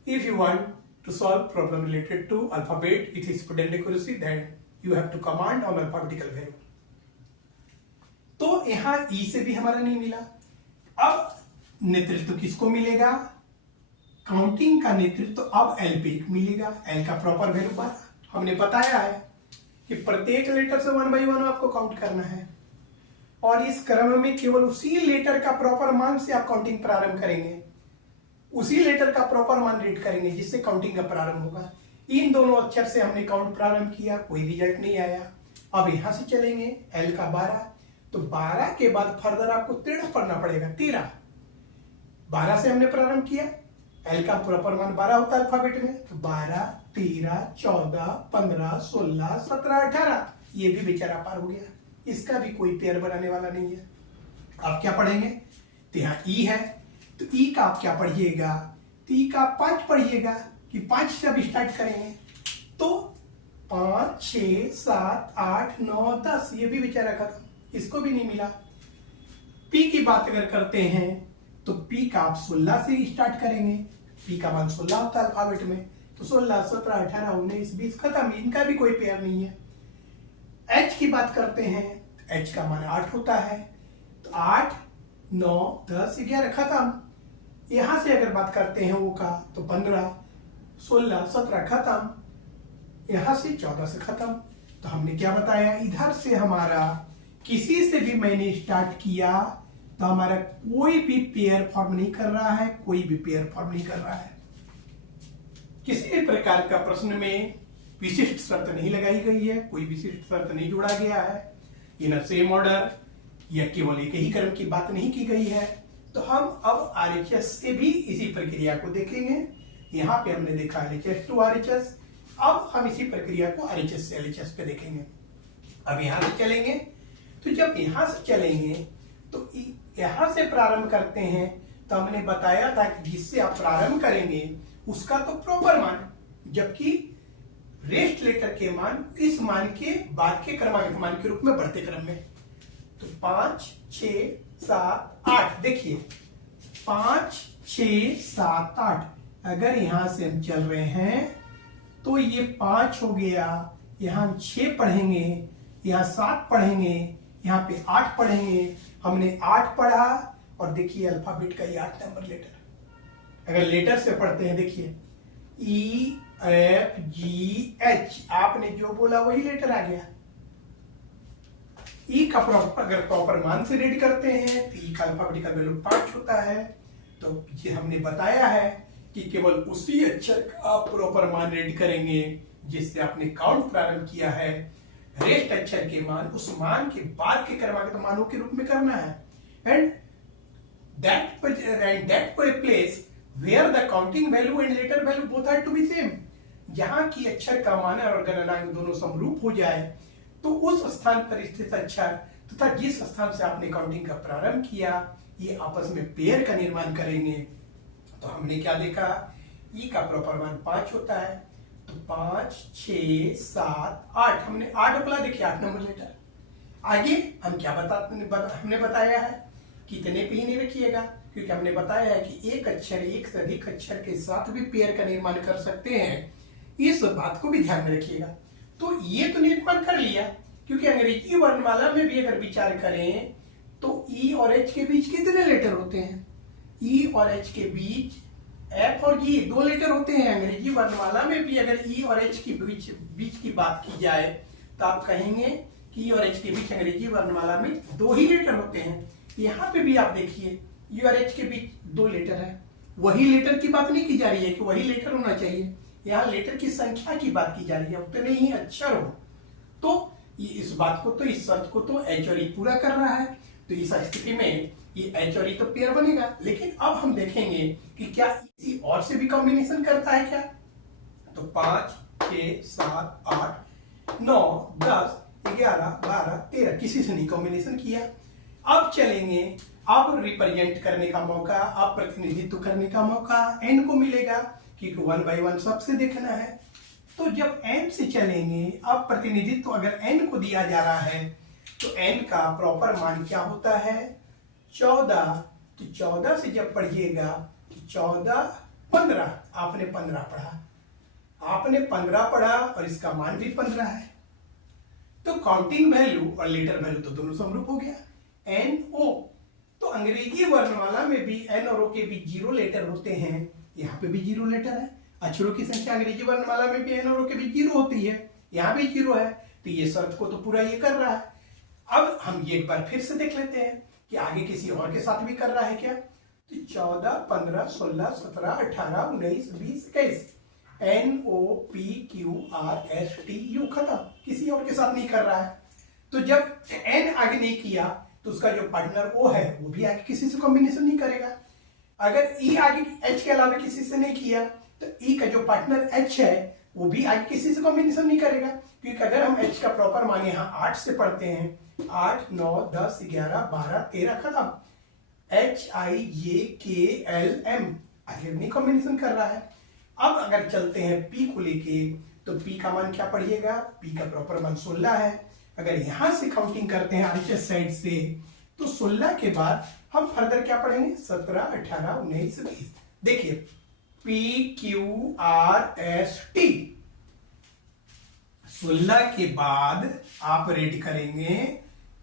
if you want to solve problem related to alphabet with student accuracy, then you have to command on alphabetical value। तो यहां ई से भी हमारा नहीं मिला। अब नेतृत्व किसको मिलेगा? काउंटिंग का नेतृत्व अब एल पे मिलेगा। एल का प्रॉपर वैल्यू 12। हमने बताया है कि प्रत्येक लेटर से 1 by 1 आपको काउंट करना है, और इस क्रम में केवल उसी लेटर का प्रॉपर मान से आप काउंटिंग प्रारंभ करेंगे, उसी लेटर का प्रॉपर मान रीड करेंगे जिससे काउंटिंग का प्रारंभ होगा। इन दोनों अक्षर से हमने काउंट प्रारंभ किया, कोई रिजल्ट नहीं आया। अब यहां से चलेंगे एल का 12, तो 12 के बाद फर्दर आपको 13 पढ़ना पड़ेगा। 13, 12 से हमने प्रारंभ किया, एल का प्रॉपर मान 12 होता है अल्फाबेट में, तो 12, 13, 14, 15, 16, 17, 18, ये भी बेचारा पार हो गया। इसका भी कोई पेयर बनाने वाला नहीं है। अब क्या पढ़ेंगे? तो यहाँ ई है, तो ई का आप क्या पढ़िएगा? तो ई का 5 पढ़िएगा, कि 5 से अब स्टार्ट करेंगे, तो 5, 6, 7, 8, 9, 10, ये भी बेचारा खत्म, इसको भी नहीं मिला। पी की बात अगर करते हैं तो पी का आप 16 से स्टार्ट करेंगे। पी का मान 16 होता है अल्फाबेट में, तो 16, 17, 18, 19, 20 खत्म, इनका भी कोई पेयर नहीं है। एच की बात करते हैं, एच का मान 8 होता है, तो 8, 9, 10, 11 खत्म। यहां से अगर बात करते हैं वो का, तो 15, 16, 17 खत्म। यहां से 14 से खत्म। तो हमने क्या बताया? इधर से हमारा किसी से भी मैंने स्टार्ट किया तो हमारा कोई भी पेयर फॉर्म नहीं कर रहा है, कोई भी पेयर फॉर्म नहीं कर रहा है। किसी भी प्रकार का प्रश्न में विशिष्ट शर्त नहीं लगाई गई है, कोई विशिष्ट शर्त नहीं जोड़ा गया है, इन सेम ऑर्डर या केवल एक ही क्रम की बात नहीं की गई है। तो हम अब आरएचएस से भी इसी प्रक्रिया को देखेंगे। यहाँ पे हमने देखा एलएचएस टू आरएचएस, अब हम इसी प्रक्रिया को आरएचएस से एलएचएस पे देखेंगे। अब यहाँ से चलेंगे, तो जब यहाँ से चलेंगे तो यहाँ से प्रारंभ करते हैं, तो हमने बताया था कि जिससे आप प्रारंभ करेंगे उसका तो प्रॉपर मान, जबकि रेस्ट लेटर के मान इस मान के बाद के क्रमांक मान के रूप में बढ़ते क्रम में। तो 5, 6, 7, 8, देखिए 5, 6, 7, 8, अगर यहां से हम चल रहे हैं तो ये 5 हो गया, यहां हम 6 पढ़ेंगे, यहां 7 पढ़ेंगे, यहाँ पे 8 पढ़ेंगे। हमने 8 पढ़ा, और देखिए अल्फाबेट का ये 8 नंबर लेटर। अगर लेटर से पढ़ते हैं, देखिए ई एफ जी एच, आपने जो बोला वही लेटर आ गया। ई का अगर प्रॉपर मान से रीड करते हैं तो ई का अल्फाबेटिकल वैल्यू 5 होता है। तो ये हमने बताया है कि केवल उसी अक्षर का आप प्रॉपर मान रीड करेंगे जिससे आपने काउंट प्रारंभ किया है। रेस्ट अक्षर के मान उस मान के बाद के क्रमांक मानों के रूप में करना है। and that place where the counting value and later value both are to be same, जहां की अक्षर का मान और गणनांक दोनों समरूप हो जाए, तो उस स्थान पर स्थित अक्षर तथा जिस स्थान से आपने काउंटिंग का प्रारंभ किया ये आपस में पेयर का निर्माण करेंगे। तो हमने क्या देखा, ई का प्रॉपर मान 5 होता है, तो 5, 6, 7, 8, हमने 8 बोला, देखिए 8 नंबर लेटर। आगे हम क्या हमने बताया है, कितने पे ही नहीं रखिएगा, क्योंकि हमने बताया है कि एक अक्षर एक से अधिक अक्षर के साथ भी पेयर का निर्माण कर सकते हैं, इस बात को भी ध्यान में रखिएगा। तो ये तो निर्माण कर लिया, क्योंकि अंग्रेजी वर्णमाला में भी अगर विचार करें तो ई और एच के बीच कितने लेटर होते हैं, ई और एच के बीच एफ और जी 2 लेटर होते हैं। अंग्रेजी वर्णमाला में भी अगर ई और एच के बीच की बात की जाए तो आप कहेंगे कि ई और एच के बीच अंग्रेजी वर्णमाला में 2 ही लेटर होते हैं। यहाँ पे भी आप देखिए ई और एच के बीच 2 लेटर है, वही लेटर की बात नहीं की जा रही है कि वही लेटर होना चाहिए, यहाँ लेटर की संख्या की बात की जा रही है, उतने ही अक्षर हो। तो इस बात को तो इस शर्त को तो एच और ई पूरा कर रहा है, तो इस स्थिति में ये एच और ई तो पेयर बनेगा। लेकिन अब हम देखेंगे कि क्या किसी और से भी कॉम्बिनेशन करता है क्या, तो 5, 6, 7, 8, 9, 10, 11, 12, 13 किसी से नहीं कॉम्बिनेशन किया। अब चलेंगे, अब रिप्रेजेंट करने का मौका, अब प्रतिनिधित्व करने का मौका एन को मिलेगा, क्योंकि 1 by 1 सबसे देखना है। तो जब एन से चलेंगे, अब प्रतिनिधित्व अगर एन को दिया जा रहा है तो एन का प्रॉपर मान क्या होता है, 14। तो 14 से जब पढ़िएगा तो 14, 15, आपने 15 पढ़ा, आपने 15 पढ़ा और इसका मान भी 15 है। तो काउंटिंग वैल्यू और लेटर वैल्यू तो दोनों समरूप हो गया। एन ओ, तो अंग्रेजी वर्णमाला में भी एन और ओ के बीच 0 लेटर होते हैं, यहाँ पे भी 0 लेटर है। अक्षरों की संख्या अंग्रेजी वर्णमाला में भी एन और ओ के बीच 0 होती है, यहाँ भी 0 है, तो ये शर्त को तो पूरा ये कर रहा है। अब हम ये एक बार फिर से देख लेते हैं कि आगे किसी और के साथ भी कर रहा है क्या। तो 14, 15, 16, 17, 18, 19, 20, 21, N O P Q R S T U, खत्म, किसी और के साथ नहीं कर रहा है। तो जब एन आगे नहीं किया तो उसका जो पार्टनर ओ है वो भी आगे किसी से कॉम्बिनेशन नहीं करेगा। अगर ई आगे एच के अलावा किसी से नहीं किया तो ई का जो पार्टनर एच है वो भी आगे किसी से कॉम्बिनेशन नहीं करेगा, क्योंकि अगर हम एच का प्रॉपर मान यहाँ 8 से पढ़ते हैं, 8, 9, 10, 11, 12, 13, खत्म, एच आई जे के एल एम, आगे नहीं कॉम्बिनेशन कर रहा है। अब अगर चलते हैं पी को लेके, तो पी का मान क्या पढ़िएगा, पी का प्रॉपर मान 16 है। अगर यहां से काउंटिंग करते हैं आरएचएस साइड से, तो 16 के बाद हम फर्दर क्या पढ़ेंगे, 17, 18, 19, 20। देखिए P Q R S T, 16 के बाद आप रेड करेंगे,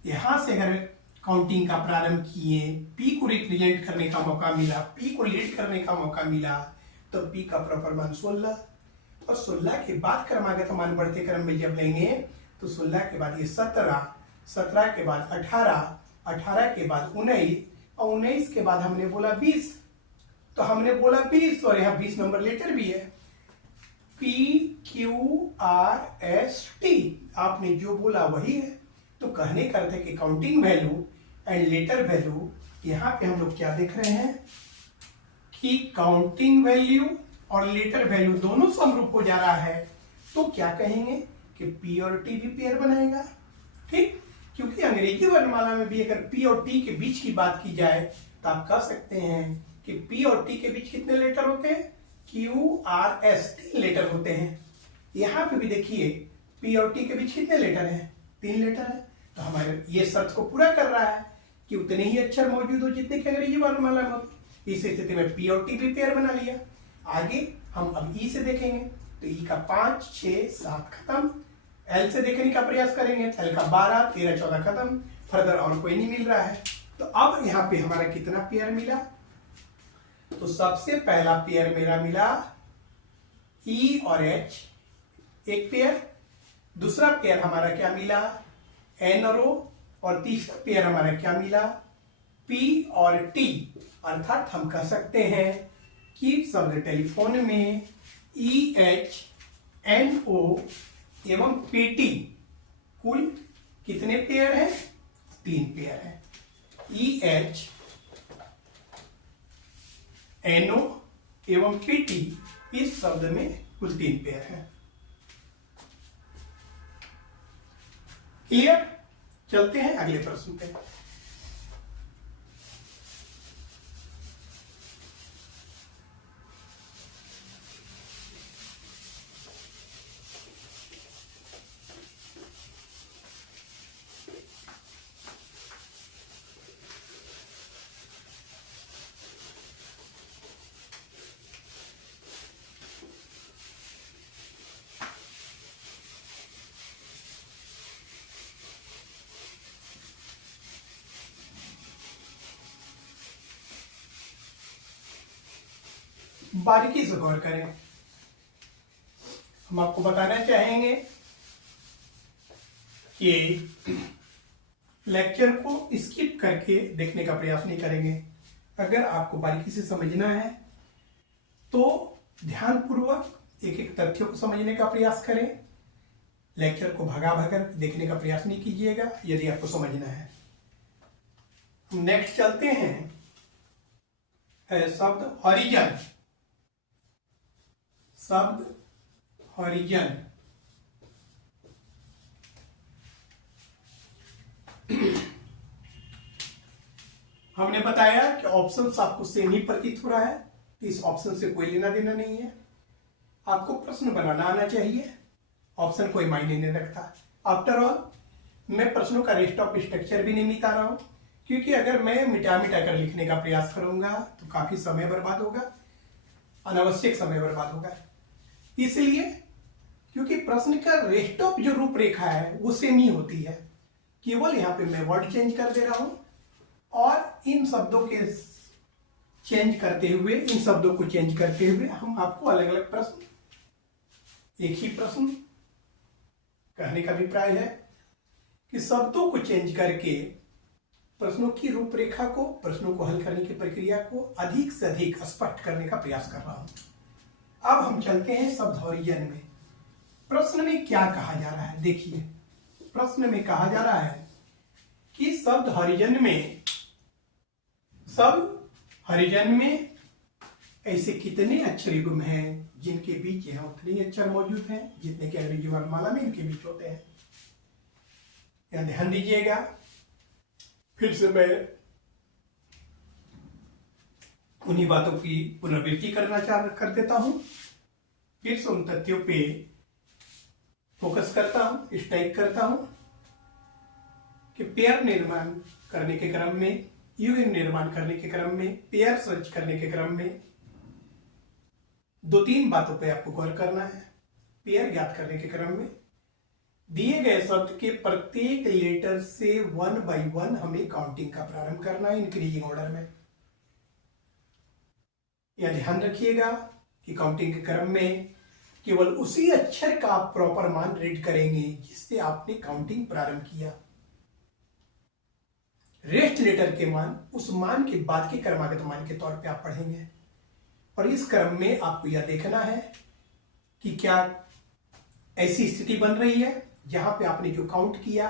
यहां से अगर काउंटिंग का प्रारंभ किए, पी को रिप्रेजेंट करने का मौका मिला, पी को लीड करने का मौका मिला, तो पी का प्रॉपर मान 16, और 16 के बाद क्रमागत मान बढ़ते क्रम में जब लेंगे तो 16 के बाद ये 17, 17 के बाद 18, 18 के बाद 19, और 19 के बाद हमने बोला 20, तो हमने बोला 20 और यहाँ 20 नंबर लेटर भी है, P Q R S T, आपने जो बोला वही है। तो कहने का अर्थ है कि counting value and letter value, यहाँ पे हम लोग क्या देख रहे हैं कि काउंटिंग वैल्यू और लेटर वैल्यू दोनों समरूप हो जा रहा है, तो क्या कहेंगे कि पी और टी भी पेयर बनाएगा, ठीक। क्योंकि अंग्रेजी वर्णमाला में भी अगर पी और टी के बीच की बात की जाए तो आप कह सकते हैं कि पी और टी के बीच कितने लेटर होते हैं, क्यू आर एस, 3 लेटर होते हैं। यहाँ पे भी देखिए पी और टी के बीच कितने लेटर हैं, 3 लेटर है। तो हमारे ये शर्त को पूरा कर रहा है कि उतने ही अक्षर मौजूद हो जितने की अंग्रेजी वर्णमाला में होते। इस स्थिति में पी और टी भी पेयर बना लिया। आगे हम अब ई से देखेंगे, तो ई का 5, 6, 7 खत्म। एल से देखने का प्रयास करेंगे, एल का 12, 13, 14 खत्म, फर्दर और कोई नहीं मिल रहा है। तो अब यहाँ पे हमारा कितना पेयर मिला, तो सबसे पहला पेयर मेरा मिला ई और एच, एक पेयर। दूसरा पेयर हमारा क्या मिला, एन और ओ, और तीसरा पेयर हमारा क्या मिला, पी और टी। अर्थात हम कह सकते हैं कि शब्द टेलीफोन में ई एच एन ओ एवं पी टी कुल कितने पेयर हैं, 3 पेयर हैं। EH NO एवं KT इस शब्द में कुल 3 पेयर है। क्लियर? चलते हैं अगले प्रश्न पे। बारीकी से गौर करें। हम आपको बताना चाहेंगे कि लेक्चर को स्किप करके देखने का प्रयास नहीं करेंगे। अगर आपको बारीकी से समझना है तो ध्यानपूर्वक एक एक तथ्यों को समझने का प्रयास करें। लेक्चर को भगा भगा देखने का प्रयास नहीं कीजिएगा यदि आपको समझना है। हम नेक्स्ट चलते हैं। शब्द हॉरिजन। शब्द हॉरिजन हमने बताया कि ऑप्शंस आपको सेम ही प्रतीत हो रहा है। इस ऑप्शन से कोई लेना देना नहीं है। आपको प्रश्न बनाना आना चाहिए। ऑप्शन कोई मायने नहीं रखता। आफ्टर ऑल मैं प्रश्नों का रेस्ट ऑफ स्ट्रक्चर भी नहीं मिटा रहा हूं, क्योंकि अगर मैं मिटा कर लिखने का प्रयास करूंगा तो काफी समय बर्बाद होगा, अनावश्यक समय बर्बाद होगा। इसलिए क्योंकि प्रश्न का रेस्ट ऑफ जो रूपरेखा है वो सेम ही होती है, केवल यहां पे मैं वर्ड चेंज कर दे रहा हूं और इन शब्दों के चेंज करते हुए, इन शब्दों को चेंज करते हुए हम आपको अलग अलग प्रश्न, एक ही प्रश्न कहने का अभिप्राय है कि शब्दों को चेंज करके प्रश्नों की रूपरेखा को, प्रश्नों को हल करने की प्रक्रिया को अधिक से अधिक स्पष्ट करने का प्रयास कर रहा हूं। अब हम चलते हैं शब्द हॉरिजन में। प्रश्न में क्या कहा जा रहा है? देखिए, प्रश्न में कहा जा रहा है कि शब्द हॉरिजन में ऐसे कितने अक्षर युग्म हैं जिनके बीच यहां उतने ही अक्षर मौजूद हैं जितने के अंग्रेजी वर्णमाला में इनके बीच होते हैं। यहां ध्यान दीजिएगा। फिर से मैं उन्हीं बातों की पुनरावृत्ति कर देता हूं। फिर से उन तथ्यों पे फोकस करता हूं, स्ट्राइक करता हूं कि पेयर निर्माण करने के क्रम में, युग्म निर्माण करने के क्रम में, पेयर सर्च करने के क्रम में 2-3 बातों पे आपको गौर करना है। पेयर ज्ञात करने के क्रम में दिए गए शब्द के प्रत्येक लेटर से 1 by 1 हमें काउंटिंग का प्रारंभ करना है इंक्रीजिंग ऑर्डर में। यह ध्यान रखिएगा कि काउंटिंग के क्रम में केवल उसी अक्षर का आप प्रॉपर मान रीड करेंगे जिससे आपने काउंटिंग प्रारंभ किया। रेस्ट लेटर के मान उस मान के बाद के क्रमागत मान के तौर पे आप पढ़ेंगे और इस क्रम में आपको यह देखना है कि क्या ऐसी स्थिति बन रही है जहां पे आपने जो काउंट किया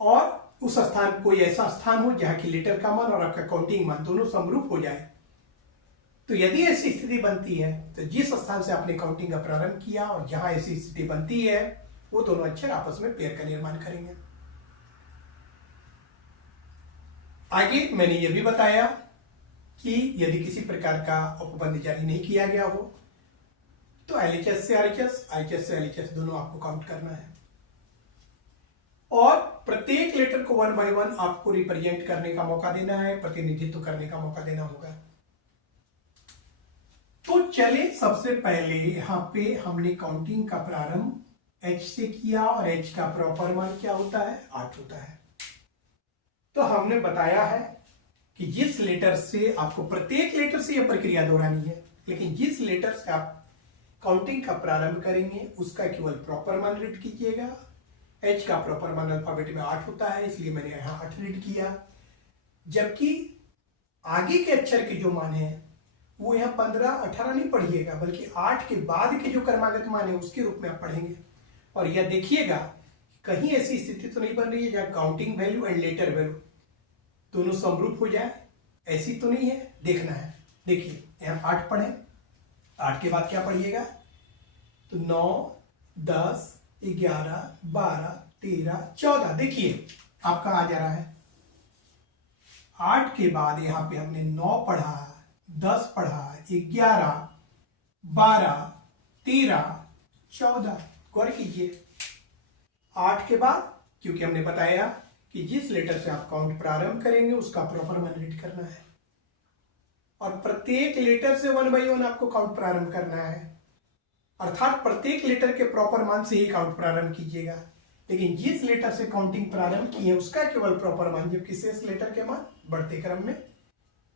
और उस स्थान, कोई ऐसा स्थान हो जहां की लेटर का मान और आपका काउंटिंग मान दोनों समरूप हो जाए। तो यदि ऐसी स्थिति बनती है तो जिस स्थान से आपने काउंटिंग का प्रारंभ किया और जहां ऐसी स्थिति बनती है वो दोनों अक्षर आपस में पेयर का निर्माण करेंगे। आगे मैंने यह भी बताया कि यदि किसी प्रकार का उपबंध जारी नहीं किया गया हो तो LHS से RHS, RHS से LHS दोनों आपको काउंट करना है और प्रत्येक लेटर को 1 by 1 आपको रिप्रेजेंट करने का मौका देना है, प्रतिनिधित्व करने का मौका देना होगा। तो चले, सबसे पहले यहां पे हमने काउंटिंग का प्रारंभ H से किया और H का प्रॉपर मान क्या होता है? 8 होता है। तो हमने बताया है कि जिस लेटर से आपको, प्रत्येक लेटर से यह प्रक्रिया दोहरानी है, लेकिन जिस लेटर से आप काउंटिंग का प्रारंभ करेंगे उसका केवल प्रॉपर मान रीड कीजिएगा। H का प्रॉपर मान अल्फाबेट में 8 होता है, इसलिए मैंने यहां 8 रीड किया। जबकि आगे के अक्षर के जो मान है वो यहां 15, 18 नहीं पढ़िएगा, बल्कि 8 के बाद के जो क्रमागत मान है उसके रूप में आप पढ़ेंगे। और यह देखिएगा कहीं ऐसी स्थिति तो नहीं बन रही है जहां counting value and letter value दोनों समरूप हो जाए, ऐसी तो नहीं है, देखना है। देखिए यहाँ 8 पढ़े, 8 के बाद क्या पढ़िएगा, तो 9, 10, 11, 12, 13, 14। देखिए आपका आ जा रहा है। 8 के बाद यहाँ पे हमने 9 पढ़ा, 10 पढ़ा, 11, 12, 13, 14। गौर कीजिए 8 के बाद, क्योंकि हमने बताया कि जिस लेटर से आप काउंट प्रारंभ करेंगे उसका प्रॉपर मान रीड करना है, और प्रत्येक लेटर से 1 बाई 1 आपको काउंट प्रारंभ करना है, अर्थात प्रत्येक लेटर के प्रॉपर मान से ही काउंट प्रारंभ कीजिएगा। लेकिन जिस लेटर से काउंटिंग प्रारंभ की है उसका केवल प्रॉपर मान, जबकि शेष लेटर के मान बढ़ते क्रम में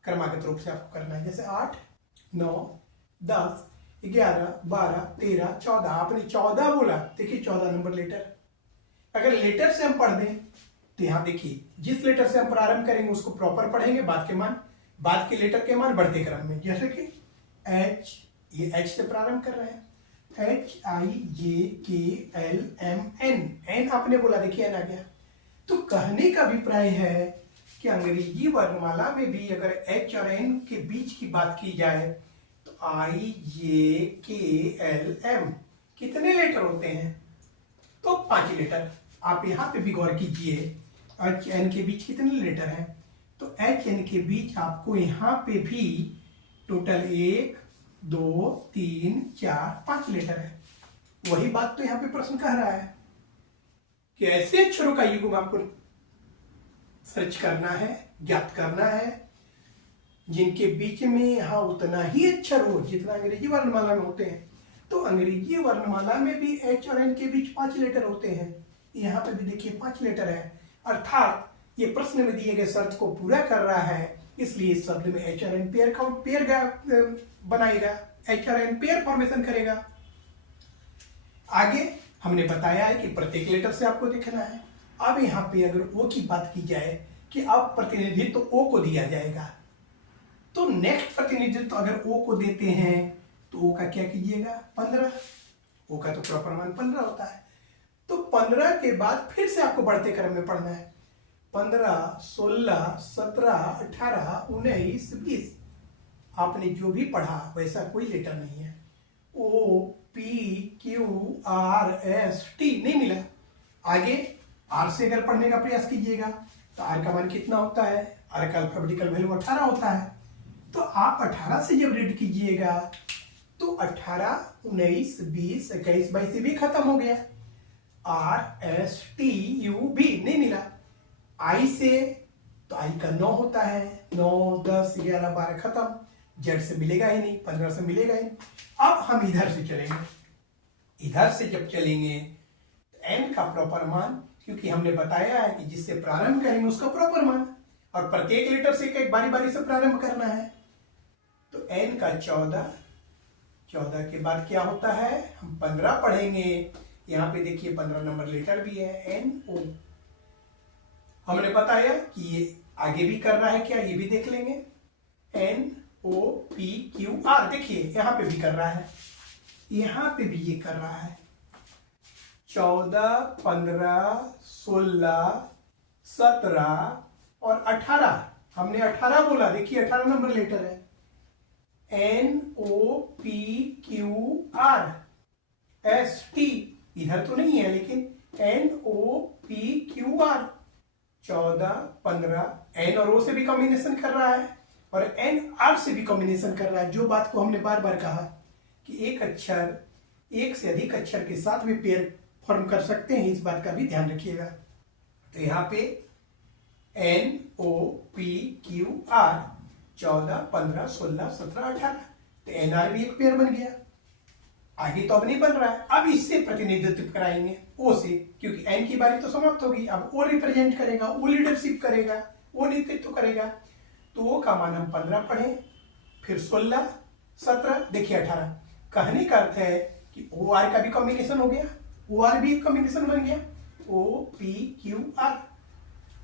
क्रमागत रूप से आपको करना है। जैसे 8, 9, 10, 11, 12, 13, 14। आपने 14 बोला, देखिए 14 नंबर लेटर। अगर लेटर से हम पढ़ दें तो यहां देखिए जिस लेटर से हम प्रारंभ करेंगे उसको प्रॉपर पढ़ेंगे, बाद के मान, बाद के लेटर के मान बढ़ते क्रम में। जैसे कि एच, ये एच से प्रारंभ कर रहे हैं, HIJKLMN, एन आपने बोला, देखिए एन आ गया। तो कहने का अभिप्राय है कि अंग्रेजी वर्णमाला में भी अगर एच और एन के बीच की बात की जाए तो IJKLM कितने लेटर होते हैं, तो 5 लेटर। आप यहां पे भी गौर कीजिए, एच एन के बीच कितने लेटर हैं, तो एच एन के बीच आपको यहां पे भी टोटल 1, 2, 3, 4, 5 लेटर है। वही बात तो यहां पे प्रश्न कह रहा है कि ऐसे अक्षरों का युग्म आपको सर्च करना है, ज्ञात करना है, जिनके बीच में यहां उतना ही अक्षर हो जितना अंग्रेजी वर्णमाला में होते हैं। तो अंग्रेजी वर्णमाला में भी एच और एन के बीच 5 लेटर होते हैं, यहाँ पे भी देखिए 5 लेटर है। अर्थात ये प्रश्न में दिए गए शर्त को पूरा कर रहा है, इसलिए इस शब्द में एच और एन पेयर काउंट पेयर बनाएगा, एच और एन पेयर फॉर्मेशन करेगा। आगे हमने बताया है कि प्रत्येक लेटर से आपको देखना है। अब यहाँ पे अगर ओ की बात की जाए कि अब प्रतिनिधित्व तो ओ को दिया जाएगा, तो नेक्स्ट प्रतिनिधित्व अगर ओ को देते हैं तो ओ का क्या कीजिएगा, 15। ओ का तो प्रॉपर मान 15 होता है। तो 15 के बाद फिर से आपको बढ़ते क्रम में पढ़ना है, 15, 16, 17, 18, 19, 20। आपने जो भी पढ़ा वैसा कोई लेटर नहीं है। O P Q R S T नहीं मिला। आगे आर से अगर पढ़ने का प्रयास कीजिएगा तो आर का मान कितना होता है, आर का अल्फाबेटिकल वैल्यू 18 होता है। तो आप 18 से जब रीड कीजिएगा तो 18, 19, 20, 21, 22 भी खत्म हो गया। R S T U B नहीं मिला। आई से तो आई का 9 होता है, 9, 10, 11, 12 खत्म। जेड से मिलेगा ही नहीं, 15 से मिलेगा ही नहीं। अब हम इधर से चलेंगे, इधर से जब चलेंगे तो एन का प्रॉपर मान, क्योंकि हमने बताया है कि जिससे प्रारंभ करेंगे उसका प्रॉपर मान, और प्रत्येक लेटर से एक बारी बारी से प्रारंभ करना है। तो एन का 14, 14 के बाद क्या होता है, हम 15 पढ़ेंगे। यहाँ पे देखिए 15 नंबर लेटर भी है, एन ओ। हमने बताया कि ये आगे भी कर रहा है क्या, ये भी देख लेंगे। N O P Q R, देखिए यहां पे भी कर रहा है, यहां पे भी ये कर रहा है। 14, 15, 16, 17 और 18, हमने 18 बोला, देखिए 18 नंबर लेटर है। N O P Q R S T, इधर तो नहीं है लेकिन N O P Q R, 14, 15, N और ओ से भी कॉम्बिनेशन कर रहा है और एन आर से भी कॉम्बिनेशन कर रहा है। जो बात को हमने बार बार कहा कि एक अक्षर एक से अधिक अक्षर के साथ भी पेयर फॉर्म कर सकते हैं, इस बात का भी ध्यान रखिएगा। तो यहाँ पे N O P Q R 14, 15, 16, 17, 18, तो एन आर भी एक पेयर बन गया। आगे तो अब नहीं बन रहा है, अब इससे प्रतिनिधित्व कराएंगे ओ से, क्योंकि एन की बारी तो समाप्त होगी। अब ओ रिप्रेजेंट करेगा, ओ लीडरशिप करेगा, ओ नेतृत्व करेगा। तो ओ का मान हम 15 पढ़े, फिर 16, 17, देखिए 18। कहने का अर्थ है कि ओ आर का भी कॉम्बिनेशन हो गया, ओ आर भी कॉम्बिनेशन बन गया, ओ पी क्यू आर,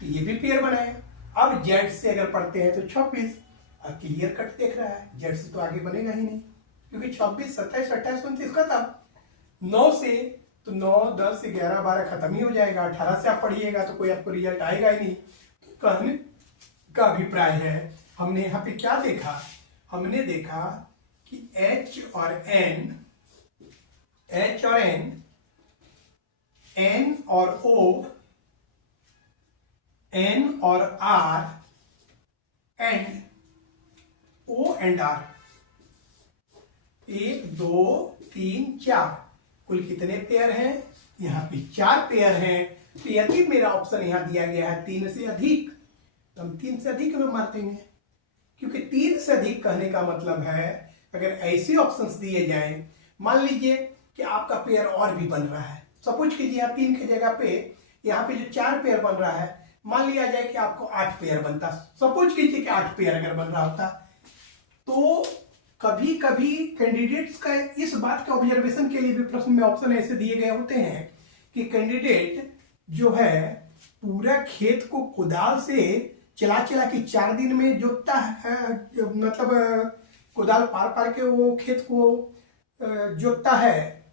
तो ये भी पेयर बनाया। अब जेड से अगर पढ़ते हैं तो 26, अब क्लियर कट देख रहा है, जेड से तो आगे बनेगा ही नहीं, क्योंकि 26, 27, 28, 29 खत्म। 9 से तो 9, 10, 11, 12 खत्म ही हो जाएगा। 18 से आप पढ़िएगा तो कोई आपको रिजल्ट आएगा ही नहीं। तो कहने का अभिप्राय है। हमने यहाँ पे क्या देखा, हमने देखा कि H और N, N और O, N और R and O and R, 1 2 3 4 कुल कितने पेयर हैं? यहाँ पे 4 पेयर हैं। तो यदि मेरा ऑप्शन यहाँ दिया गया है 3 से अधिक, तो हम 3 से अधिक में मार देंगे, क्योंकि 3 से अधिक कहने का मतलब है अगर ऐसे ऑप्शंस दिए जाएं, मान लीजिए कि आपका पेयर और भी बन रहा है, सपोज कीजिए यहाँ 3 की जगह पे यहाँ पे जो 4 पेयर बन रहा है, मान लिया जाए कि आपको 8 पेयर बनता, सपोज कीजिए कि 8 पेयर अगर बन रहा होता, तो कभी कभी कैंडिडेट्स का इस बात के ऑब्जर्वेशन के लिए भी प्रश्न में ऑप्शन ऐसे दिए गए होते हैं कि कैंडिडेट जो है पूरा खेत को कुदाल से चला के 4 दिन में जोतता है, मतलब कुदाल पार पार के वो खेत को जोतता है,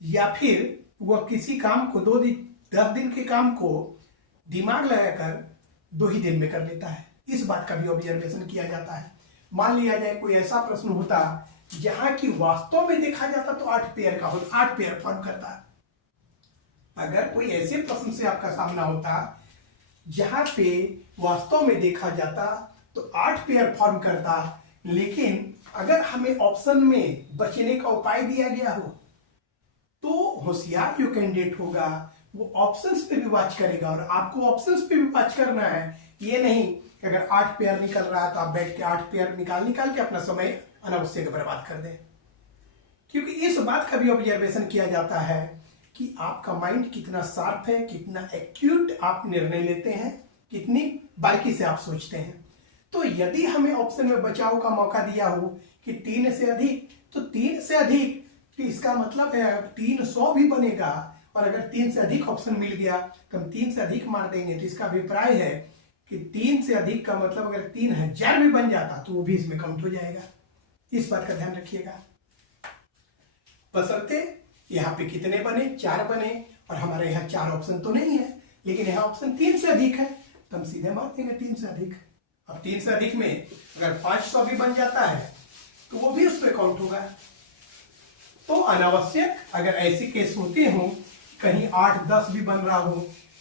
या फिर वह किसी काम को 10 दिन के काम को दिमाग लगाकर 2 ही दिन में कर लेता है। इस बात का भी ऑब्जर्वेशन किया जाता है। मान लिया जाए कोई ऐसा प्रश्न होता जहां की वास्तव में देखा जाता तो 8 पेयर का होता, 8 पेयर फॉर्म करता। अगर कोई ऐसे प्रश्न से आपका सामना होता जहां पे वास्तव में देखा जाता तो 8 पेयर फॉर्म करता, लेकिन अगर हमें ऑप्शन में बचने का उपाय दिया गया हो तो होशियार जो कैंडिडेट होगा वो ऑप्शंस पे भी वाच करेगा, और आपको ऑप्शंस पे भी वाच करना है। ये नहीं कि अगर 8 पेयर निकल रहा है तो आप बैठ के 8 पेयर निकाल के अपना समय अनावश्यक बर्बाद कर दें, क्योंकि इस बात का भी ऑब्जर्वेशन किया जाता है कि आपका माइंड कितना शार्प है, कितना एक्यूट आप निर्णय लेते हैं, कितनी बारीकी से आप सोचते हैं। तो यदि हमें ऑप्शन में बचाव का मौका दिया हो कि 3 से अधिक, तो 3 से अधिक, तो इसका मतलब है 300 भी बनेगा, और अगर 3 से अधिक ऑप्शन मिल गया तो हम 3 से अधिक मार देंगे। तो इसका अभिप्राय है कि 3 से अधिक का मतलब अगर 3000 भी बन जाता तो वो भी इसमें काउंट हो जाएगा। इस बात का ध्यान रखिएगा। बशर्ते यहाँ पे कितने बने, 4 बने, और हमारे यहाँ 4 ऑप्शन तो नहीं है, लेकिन यहाँ ऑप्शन 3 से अधिक है, तो हम सीधे मार देंगे 3 से अधिक। अब 3 से अधिक में अगर 500 भी बन जाता है तो वो भी उस पर काउंट होगा। तो अनावश्यक अगर ऐसी केस होती हो, कहीं 8-10 भी बन रहा हो,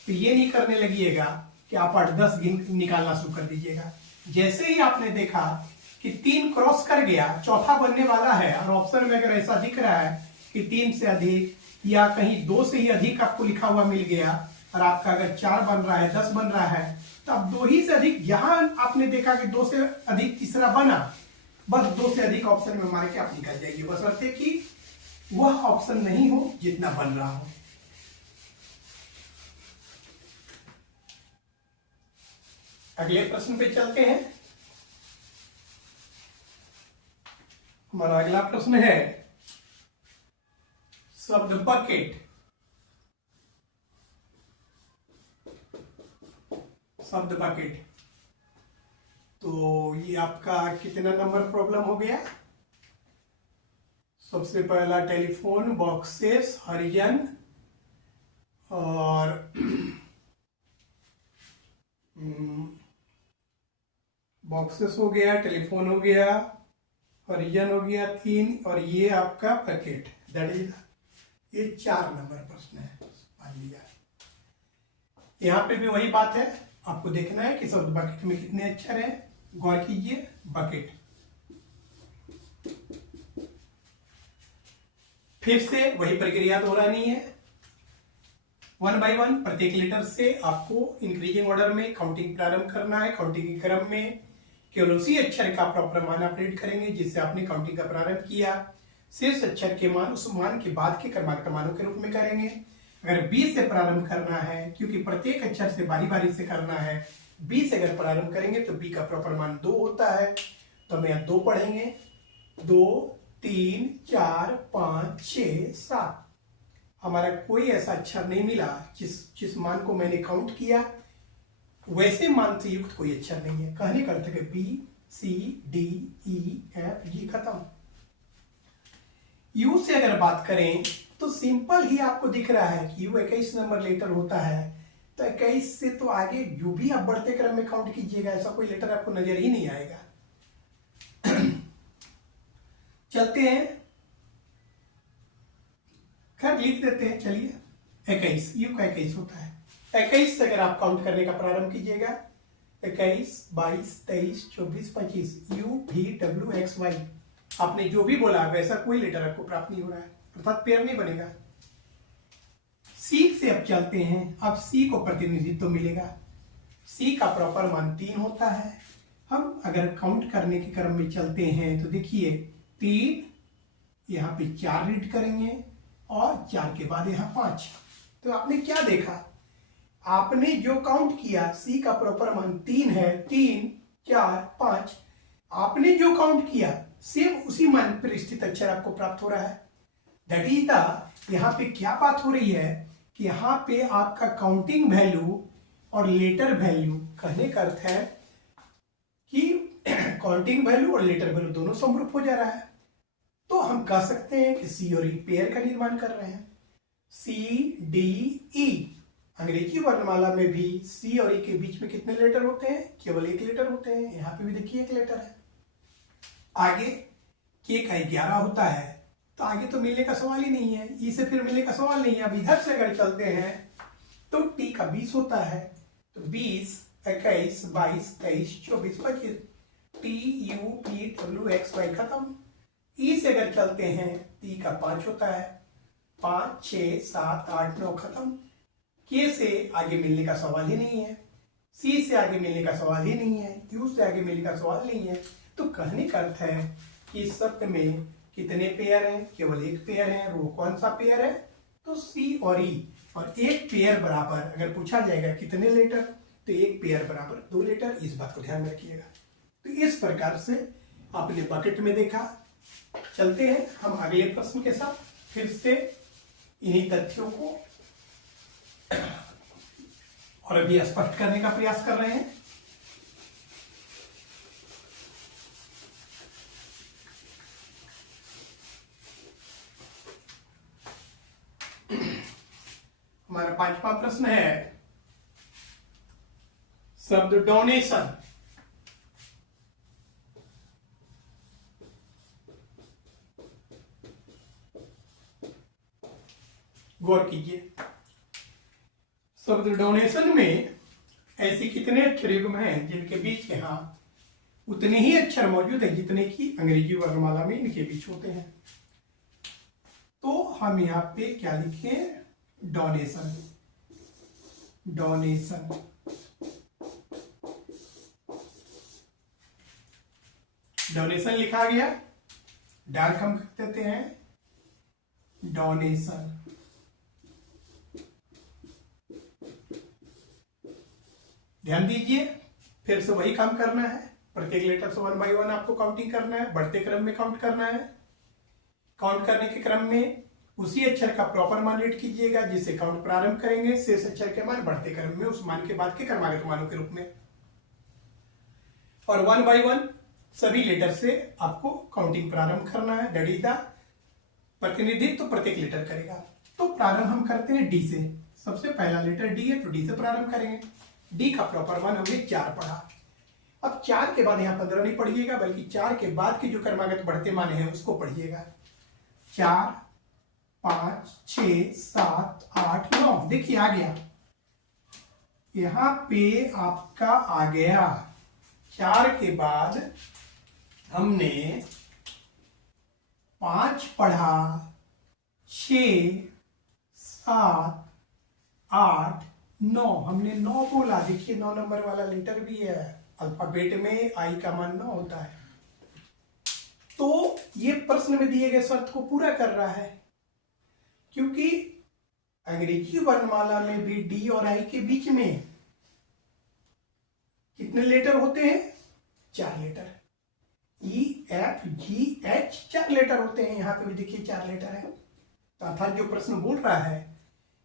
तो ये नहीं करने लगिएगा कि आप 8-10 निकालना शुरू कर दीजिएगा। जैसे ही आपने देखा कि 3 क्रॉस कर गया, चौथा बनने वाला है, और ऑप्शन में अगर ऐसा दिख रहा है कि 3 से अधिक या कहीं 2 से ही अधिक आपको लिखा हुआ मिल गया, और आपका अगर 4 बन रहा है, 10 बन रहा है, तो अब 2 ही से अधिक, जहां आपने देखा कि 2 से अधिक तीसरा बना, बस 2 से अधिक ऑप्शन में मार के आप निकल जाइए, बशर्ते कि वह ऑप्शन नहीं हो जितना बन रहा हो। अगले प्रश्न पे चलते हैं। हमारा अगला प्रश्न है शब्द बकेट। शब्द बकेट, तो ये आपका कितना नंबर प्रॉब्लम हो गया? सबसे पहला टेलीफोन, बॉक्सेस, हरिजन, और बॉक्सेस हो गया, टेलीफोन हो गया, हरिजन हो गया 3, और ये आपका पैकेट, दैट इज, ये 4 नंबर प्रश्न है। मान लिया यहाँ पे भी वही बात है, आपको देखना है कि शब्द बकेट में कितने अक्षर हैं। गौर कीजिए, बकेट, फिर से वही प्रक्रिया दोहरानी है। 1 बाय 1 प्रत्येक लेटर से आपको इंक्रीजिंग ऑर्डर में काउंटिंग प्रारंभ करना है। काउंटिंग के क्रम में केवल उसी अक्षर का प्रॉपर मान अपडेट करेंगे जिससे आपने काउंटिंग का प्रारंभ किया। शेष अक्षर के मान उस मान के बाद के क्रमागत मानों के रूप में करेंगे। अगर बी से प्रारंभ करना है, क्योंकि प्रत्येक अक्षर से बारी बारी से करना है, बी से अगर प्रारंभ करेंगे तो बी का प्रॉपर मान 2 होता है, तो हम यहाँ 2 पढ़ेंगे। 2 3 4 5 6 7, हमारा कोई ऐसा अक्षर नहीं मिला जिस मान को मैंने काउंट किया वैसे मान से युक्त कोई अक्षर नहीं है। कहने का अर्थ है B C D E F G, खत्म। यू से अगर बात करें तो सिंपल ही आपको दिख रहा है कि यू 21 नंबर लेटर होता है, तो 21 से तो आगे जो भी आप बढ़ते क्रम में काउंट कीजिएगा, ऐसा कोई लेटर आपको नजर ही नहीं आएगा। चलते हैं, खैर लिख देते हैं, चलिए 21, यू का 21 होता है। 21 से अगर आप काउंट करने का प्रारंभ कीजिएगा, 21, 22, 23, 24, 25, यू भी डब्ल्यू एक्स वाई, आपने जो भी बोला वैसा कोई लेटर आपको प्राप्त नहीं हो रहा है, अर्थात पेयर नहीं बनेगा। सी से अब चलते हैं, अब सी को प्रतिनिधित्व मिलेगा। सी का प्रॉपर मान 3 होता है। हम अगर काउंट करने के क्रम में चलते हैं तो देखिए 3, यहाँ पे 4 रीड करेंगे और 4 के बाद यहाँ 5। तो आपने क्या देखा, आपने जो काउंट किया, सी का प्रॉपर मान 3 है, 3, 4, 5, आपने जो काउंट किया सेम उसी मान पर स्थित अक्षर आपको प्राप्त हो रहा है। दैट इज द, यहाँ पे क्या बात हो रही है कि यहाँ पे आपका काउंटिंग वैल्यू और लेटर वैल्यू, कहने का अर्थ है कि काउंटिंग वैल्यू और लेटर वैल्यू दोनों समरूप हो जा रहा है। तो हम कह सकते हैं कि सी और ई पेयर का निर्माण कर रहे हैं। सी डी ई, अंग्रेजी वर्णमाला में भी सी और ई के बीच में कितने लेटर होते हैं, केवल एक लेटर होते हैं। यहाँ पे भी देखिए एक लेटर है। आगे के का 11 होता है, तो आगे तो मिलने का सवाल ही नहीं है, ई से फिर मिलने का सवाल नहीं है। अब इधर से अगर चलते हैं तो टी का 20 होता है, तो 20, 21, 22, 23, 24, 25, T U P W X Y खत्म। ई से अगर चलते हैं, टी का 5 होता है, 5, 6, 7, 8, 9 खत्म। के से आगे मिलने का सवाल ही नहीं है, सी से आगे मिलने का सवाल ही नहीं है, यू से आगे मिलने का सवाल नहीं है। तो कहने का अर्थ है कि इस शब्द में कितने पेयर हैं, केवल एक पेयर है। वो कौन सा पेयर है, तो सी और ई। और एक पेयर बराबर अगर पूछा जाएगा कितने लेटर, तो एक पेयर बराबर 2 लेटर, इस बात को ध्यान में रखिएगा। तो इस प्रकार से आपने बकेट में देखा। चलते हैं हम अगले प्रश्न के साथ, फिर से इन्हीं तथ्यों को और अभी स्पष्ट करने का प्रयास कर रहे हैं। हमारा 5वां प्रश्न है, शब्द डोनेशन। गौर कीजिए, शब्द डोनेशन में ऐसे कितने अक्षर युग्म हैं जिनके बीच यहाँ उतने ही अक्षर मौजूद है जितने की अंग्रेजी वर्णमाला में इनके बीच होते हैं। तो हम यहाँ पे क्या लिखें, डोनेशन। डोनेशन, डोनेशन लिखा गया, डार्क हम कर देते हैं, डोनेशन। ध्यान दीजिए, फिर से वही काम करना है, प्रत्येक लेटर से 1 बाय 1 आपको काउंटिंग करना है, बढ़ते क्रम में काउंट करना है। काउंट करने के क्रम में उसी अक्षर का प्रॉपर मान रीड कीजिएगा जिससे काउंट प्रारंभ करेंगे, शेष अक्षर के मान बढ़ते क्रम में उस मान के बाद के क्रमागत मानों के रूप में। और 1 बाय 1 सभी लेटर से आपको काउंटिंग प्रारंभ करना है। दैट इज द, प्रतिनिधित्व तो प्रत्येक लेटर करेगा। तो प्रारंभ हम करते हैं डी से। सबसे पहला लेटर डी है, तो डी से प्रारंभ करेंगे। डी का प्रॉपर मान हमने 4 पढ़ा। अब 4 के बाद यहाँ 15 नहीं पढ़िएगा, बल्कि 4 के बाद के जो क्रमागत बढ़ते मान है उसको पढ़िएगा। 4, 5, 6, 7, 8, 9, देखिए आ गया, यहां पे आपका आ गया। 4 के बाद हमने 5 पढ़ा, 6, 7, 8, 9, हमने 9 बोला। देखिए 9 नंबर वाला लेटर भी है, अल्फाबेट में आई का मान 9 होता है। तो ये प्रश्न में दिए गए शर्त को पूरा कर रहा है, क्योंकि अंग्रेजी वर्णमाला में भी डी और आई के बीच में कितने लेटर होते हैं, 4 letter. E F G H 4 letter होते हैं, यहां पे भी देखिए 4 लेटर है। तो अर्थात जो प्रश्न बोल रहा है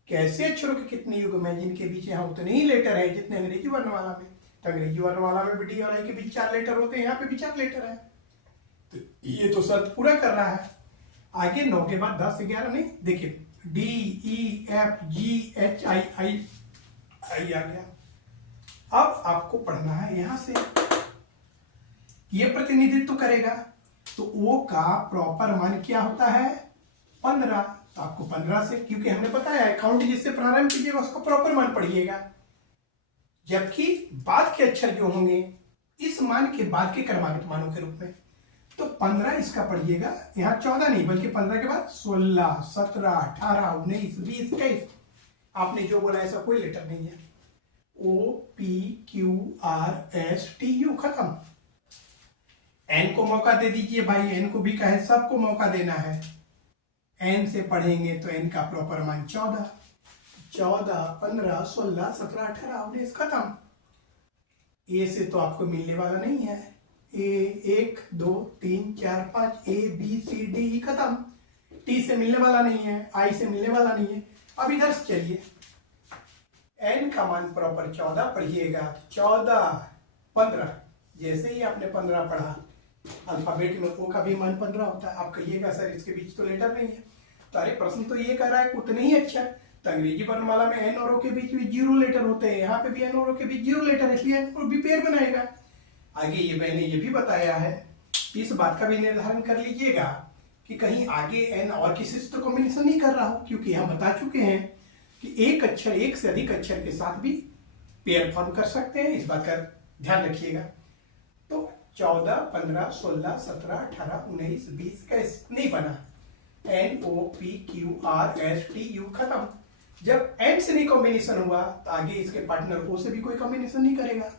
कैसे अक्षरों के कितने युग्म हैं जिनके बीच यहाँ उतने ही लेटर है जितने अंग्रेजी वर्णमाला में। तो अंग्रेजी वर्णमाला में भी डी और आई के बीच 4 लेटर होते हैं, यहाँ पे भी 4 लेटर है। तो ये तो शर्त पूरा कर रहा है। आगे 9 के बाद 10 11 नहीं, देखिए D E F G H I I I आ गया। अब आपको पढ़ना है यहां से, ये प्रतिनिधित्व करेगा तो ओ का प्रॉपर मान क्या होता है 15। तो आपको 15 से, क्योंकि हमने बताया है काउंट जिससे प्रारंभ कीजिएगा उसका प्रॉपर मान पढ़िएगा, जबकि बाद के अक्षर जो होंगे इस मान के बाद के क्रमागत मानों के रूप में, तो 15 इसका पढ़िएगा, यहाँ 14 नहीं बल्कि 15 के बाद 16, 17, 18, 19, 20, 21। आपने जो बोला ऐसा कोई लेटर नहीं है। O P Q R S T U खत्म। एन को मौका दे दीजिए भाई, एन को भी कहे सबको मौका देना है। एन से पढ़ेंगे तो एन का प्रॉपर मान 14, 15, 16, 17, 18, 19 खत्म। ए से तो आपको मिलने वाला नहीं है, ए 1 2 3 4 5 ए बी सी डी ई खत्म। टी से मिलने वाला नहीं है, आई से मिलने वाला नहीं है। अब इधर से चलिए, एन का मान प्रॉपर 14 पढ़िएगा, 14, 15। जैसे ही आपने 15 पढ़ा, अल्फाबेट में ओ का भी मान 15 होता है। आप कहिएगा सर इसके बीच तो लेटर नहीं है, तो अरे प्रश्न तो ये कर रहा है उतने ही अच्छा। तो अंग्रेजी वर्णमाला में एन और ओ के बीच भी 0 लेटर होते हैं, यहाँ पे भी एन और ओ के बीच 0 लेटर है, इसलिए एन और भी पेयर बनाएगा। आगे ये मैंने ये भी बताया है, इस बात का भी निर्धारण कर लीजिएगा कि कहीं आगे एन और किसी से तो कॉम्बिनेशन नहीं कर रहा हो, क्योंकि हम बता चुके हैं कि एक अक्षर एक से अधिक अक्षर के साथ भी पेयर फॉर्म कर सकते हैं, इस बात का ध्यान रखिएगा। तो 14, 15, 16, 17, 18, 19, 20 कैसे नहीं बना, N O P Q R S T U खत्म। जब एन से नहीं कॉम्बिनेशन हुआ तो आगे इसके पार्टनर ओ से भी कोई कॉम्बिनेशन नहीं करेगा।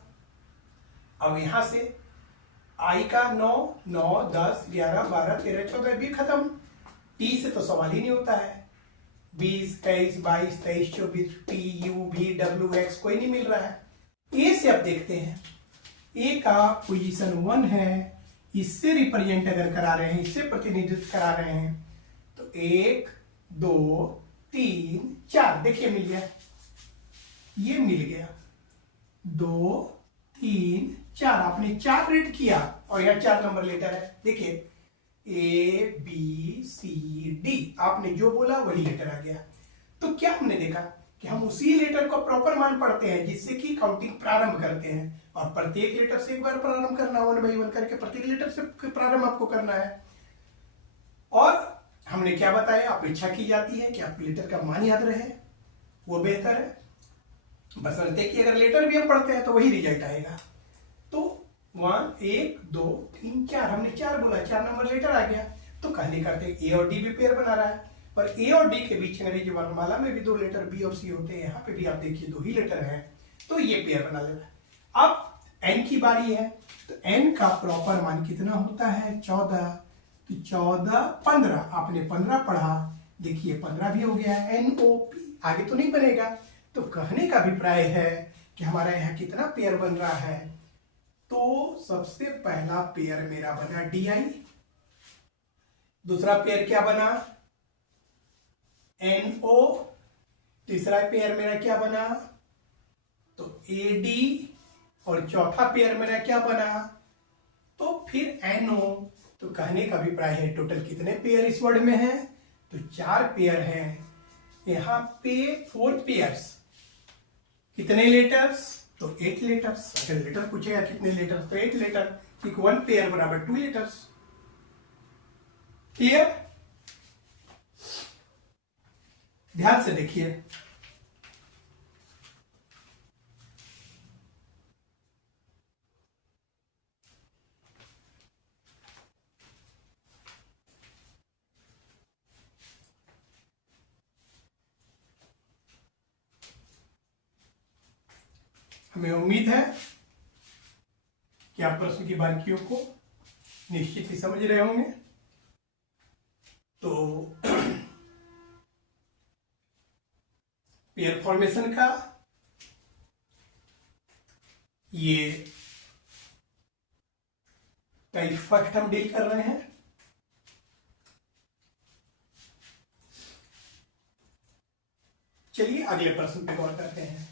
अब यहां से आई का 9, 9, 10, 11, 12, 13, 14 भी खत्म। टी से तो सवाल ही नहीं होता है, 20, 23, 22, 23, 24, T U V W x कोई नहीं मिल रहा है। ए से अब देखते हैं, ए का पोजीशन 1 है, इससे रिप्रेजेंट अगर करा रहे हैं, इससे प्रतिनिधित्व करा रहे हैं तो 1 2 3 4, देखिए मिल गया, ये मिल गया 2 3 4। आपने 4 रीड किया और यहाँ 4 नंबर लेटर है, देखिए ए बी सी डी, आपने जो बोला वही लेटर आ गया। तो क्या हमने देखा कि हम उसी लेटर को प्रॉपर मान पढ़ते हैं जिससे कि काउंटिंग प्रारंभ करते हैं, और प्रत्येक लेटर से एक बार प्रारंभ करना, 1 by 1 करके प्रत्येक लेटर से प्रारंभ आपको करना है। और हमने क्या बताया, अपेक्षा की जाती है कि आपको लेटर का मान याद रहे, वो बेहतर है, बशर्ते कि अगर लेटर भी हम पढ़ते हैं तो वही रिजल्ट आएगा। तो 1 1 2 3 4, हमने 4 बोला, 4 नंबर लेटर आ गया। तो कहने करते ए और डी भी पेयर बना रहा है, पर ए और डी के बीच अंग्रेजी वर्णमाला में भी 2 लेटर बी और सी होते हैं, यहाँ पे भी आप देखिए 2 ही लेटर हैं, तो ये पेयर बना ले रहा है। अब एन की बारी है, तो एन का प्रॉपर मान कितना होता है 14, तो 14 15, आपने 15 पढ़ा, देखिए 15 भी हो गया, एन ओ पी आगे तो नहीं बनेगा। तो कहने का अभिप्राय है कि हमारा यहाँ कितना पेयर बन रहा है, तो सबसे पहला पेयर मेरा बना डी आई, दूसरा पेयर क्या बना एन ओ, तीसरा पेयर मेरा क्या बना तो ए डी, और चौथा पेयर मेरा क्या बना तो फिर एन ओ। तो कहने का अभिप्राय है टोटल कितने पेयर इस वर्ड में है, तो 4 पेयर हैं। यहां पे 4 पेयर्स, कितने लेटर्स तो 8 लेटर्स। अगर लेटर पूछेगा कितने लेटर्स तो 8 लेटर, क्योंकि 1 पेयर बराबर 2 लेटर्स। क्लियर, ध्यान से देखिए, हमें उम्मीद है कि आप प्रश्न की बारीकियों को निश्चित ही समझ रहे होंगे। तो पेयर फॉर्मेशन का ये टाइप फर्स्ट हम डील कर रहे हैं। चलिए अगले प्रश्न पे गौर करते हैं।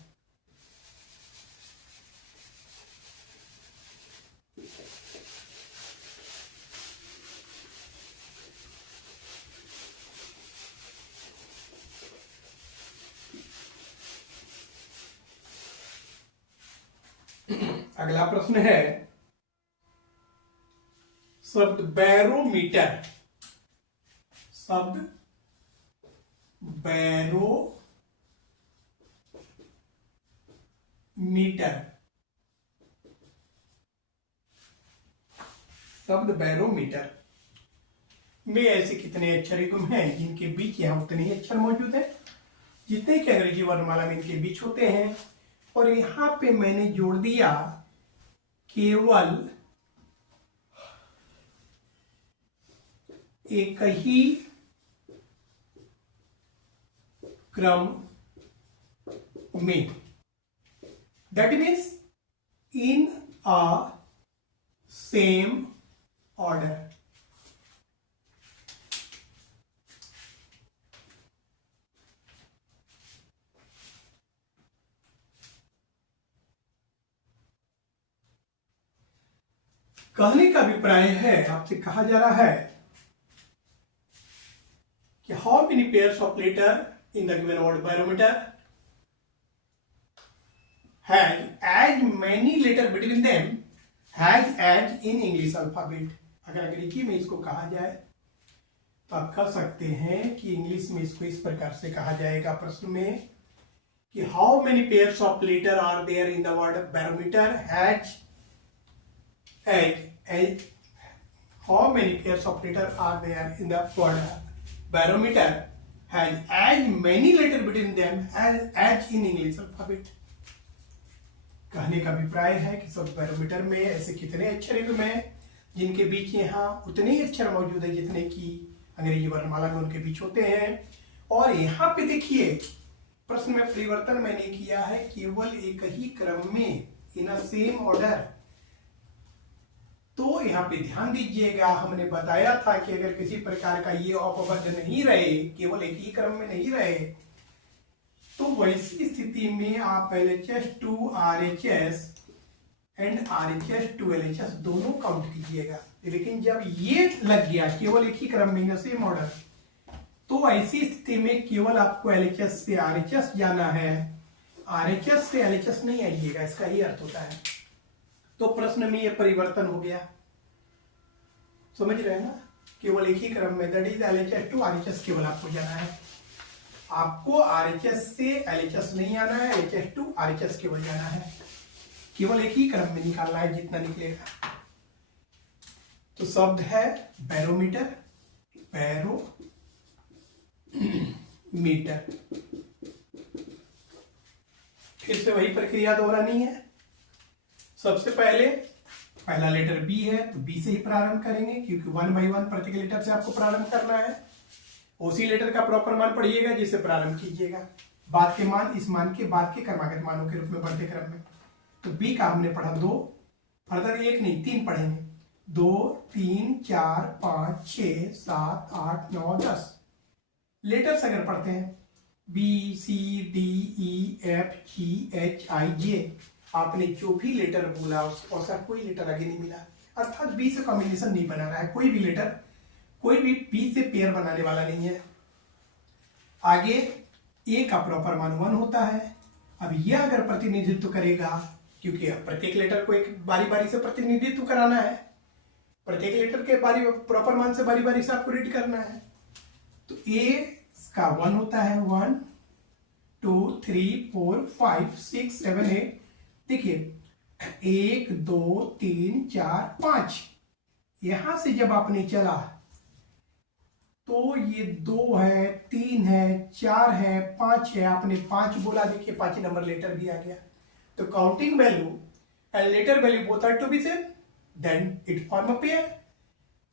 अगला प्रश्न है शब्द बैरोमीटर। शब्द बैरोमीटर। शब्द बैरोमीटर में ऐसे कितने अक्षर युग्म हैं जिनके बीच यहां उतने ही अक्षर मौजूद है जितने कि अंग्रेजी वर्णमाला में इनके बीच होते हैं। और यहां पे मैंने जोड़ दिया केवल एक ही क्रम में, that means in a same order. कहने का अभिप्राय है, आपसे कहा जा रहा है कि how many pairs of letter in the given word barometer has as many letter between them has as in English alphabet. अगर अंग्रेजी में इसको कहा जाए तो आप कह सकते हैं कि इंग्लिश में इसको इस प्रकार से कहा जाएगा प्रश्न में कि how many pairs of letter are there in the word barometer has as how many pairs of letter are there in the word barometer has as many letter between them as in English alphabet। कहने का अभिप्राय है कि सब barometer में ऐसे कितने अक्षर युग्म हैं जिनके बीच यहाँ उतने ही अक्षर मौजूद है जितने की अंग्रेजी वर्णमाला में उनके बीच होते हैं। और यहाँ पे देखिए प्रश्न में परिवर्तन मैंने किया है केवल एक ही क्रम में, इन अ सेम ऑर्डर। तो यहाँ पे ध्यान दीजिएगा, हमने बताया था कि अगर किसी प्रकार का ये अपबद्ध नहीं रहे, केवल एक ही क्रम में नहीं रहे, तो वैसी स्थिति में आप LHS to RHS and RHS to LHS दोनों काउंट कीजिएगा। लेकिन जब ये लग गया केवल एक ही क्रम में सेम ऑर्डर, तो ऐसी स्थिति में केवल आपको LHS से RHS जाना है, RHS से LHS नहीं आइएगा, इसका ही अर्थ होता है। तो प्रश्न में ये परिवर्तन हो गया, समझ रहे हैं ना, केवल एक ही क्रम में, that is LHS to RHS केवल आपको जाना है। आपको RHS से LHS नहीं आना है, LHS टू RHS केवल जाना है, केवल एक ही क्रम में निकालना है जितना निकलेगा। तो शब्द है बैरोमीटर, बैरोमीटर। फिर से वही प्रक्रिया दोहरानी है। सबसे पहले पहला लेटर बी है तो बी से ही प्रारंभ करेंगे क्योंकि 1 बाई 1 प्रत्येक लेटर से आपको प्रारंभ करना है। उसी लेटर का प्रॉपर मान पढ़िएगा जिसे प्रारंभ कीजिएगा। बाद के मान इस मान के बाद के क्रमागत मानों के रूप में बढ़ते क्रम में। तो बी का हमने पढ़ा 2, फर्दर 1 नहीं 3 पढ़ेंगे। 2 3 4 5 6 7 8 9 10 लेटर्स अगर पढ़ते हैं B C D E F G H I J, आपने जो भी लेटर बोला उसका कोई लेटर आगे नहीं मिला, अर्थात बी से कॉम्बिनेशन नहीं बना रहा है। कोई भी लेटर कोई भी बी से पेयर बनाने वाला नहीं है। आगे ए का प्रॉपर मान 1 होता है। अब यह अगर प्रतिनिधित्व करेगा, क्योंकि प्रत्येक लेटर को एक बारी बारी से प्रतिनिधित्व कराना है, प्रत्येक लेटर के बारी प्रॉपर मान से बारी बारी से आपको रीड करना है। तो ए का 1 होता है, 1 2 3 4 5 6 7 8। देखिए 1 2 3 4 5, यहां से जब आपने चला तो ये 2 है, 3 है, 4 है, 5 है, आपने 5 बोला, देखिए 5 नंबर लेटर भी आ गया। तो counting value and letter value both are to be same, then it form a pair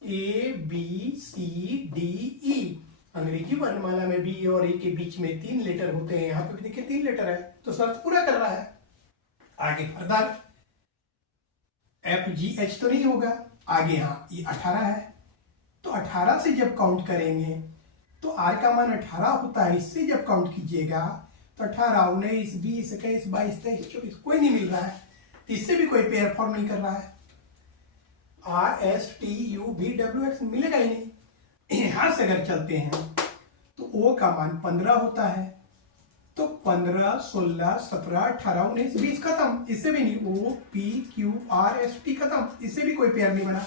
A B C D E. अंग्रेजी वर्णमाला में बी और ए के बीच में 3 लेटर होते हैं, यहाँ पे भी देखिए 3 लेटर है, तो शर्त पूरा कर रहा है। आगे फर्दर एफ जी एच तो नहीं होगा, आगे यहाँ ये 18 है, तो 18 से जब काउंट करेंगे तो आर का मान 18 होता है। इससे जब काउंट कीजिएगा तो 18 19 20 21 22 23 24 कोई नहीं मिल रहा है, तो इससे भी कोई पेयर फॉर्म नहीं कर रहा है। Are S T you V W x मिलेगा ही नहीं। यहां से अगर चलते हैं तो ओ का मान 15 होता है, तो 15, 16, 17, 18, 19, 20 खत्म, इससे भी नहीं। O P Q R S T खत्म, इससे भी कोई पेयर नहीं बना।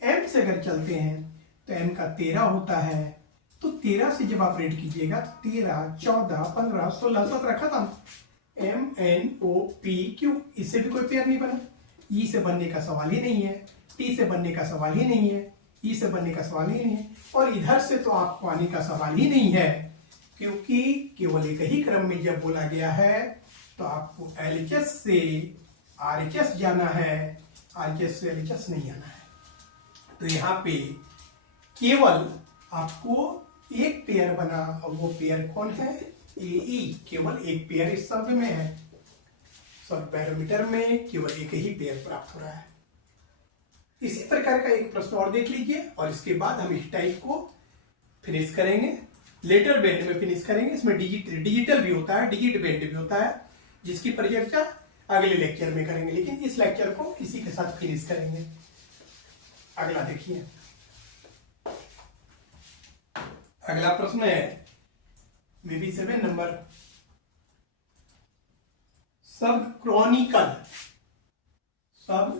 एम से अगर चलते हैं तो एम का 13 होता है, तो 13 से जब आप रेड कीजिएगा 13, 14, 15, 16, 17 खत्म। M N O P Q, इससे भी कोई पेयर नहीं बना। ई से बनने का सवाल ही नहीं है, टी से बनने का सवाल ही नहीं है, ई से बनने का सवाल ही नहीं है, और इधर से तो आपको आने का सवाल ही नहीं है, क्योंकि केवल एक ही क्रम में जब बोला गया है तो आपको एलएचएस से आरएचएस जाना है, आरएचएस से एलएचएस नहीं आना है। तो यहाँ पे केवल आपको एक पेयर बना, और वो पेयर कौन है? एई, केवल एक पेयर इस शब्द में है। सब पैरामीटर में केवल एक ही पेयर प्राप्त हो रहा है। इसी प्रकार का एक प्रश्न और देख लीजिए, और इसके बाद हम इस टाइप को फिनिश करेंगे। लेटर बेंड में फिनिश करेंगे। इसमें डिजिटल भी होता है, डिजिट बेंड भी होता है, जिसकी परिचर्चा अगले लेक्चर में करेंगे, लेकिन इस लेक्चर को इसी के साथ फिनिश करेंगे। अगला देखिए, अगला प्रश्न है maybe 7 नंबर। शब्द क्रॉनिकल, शब्द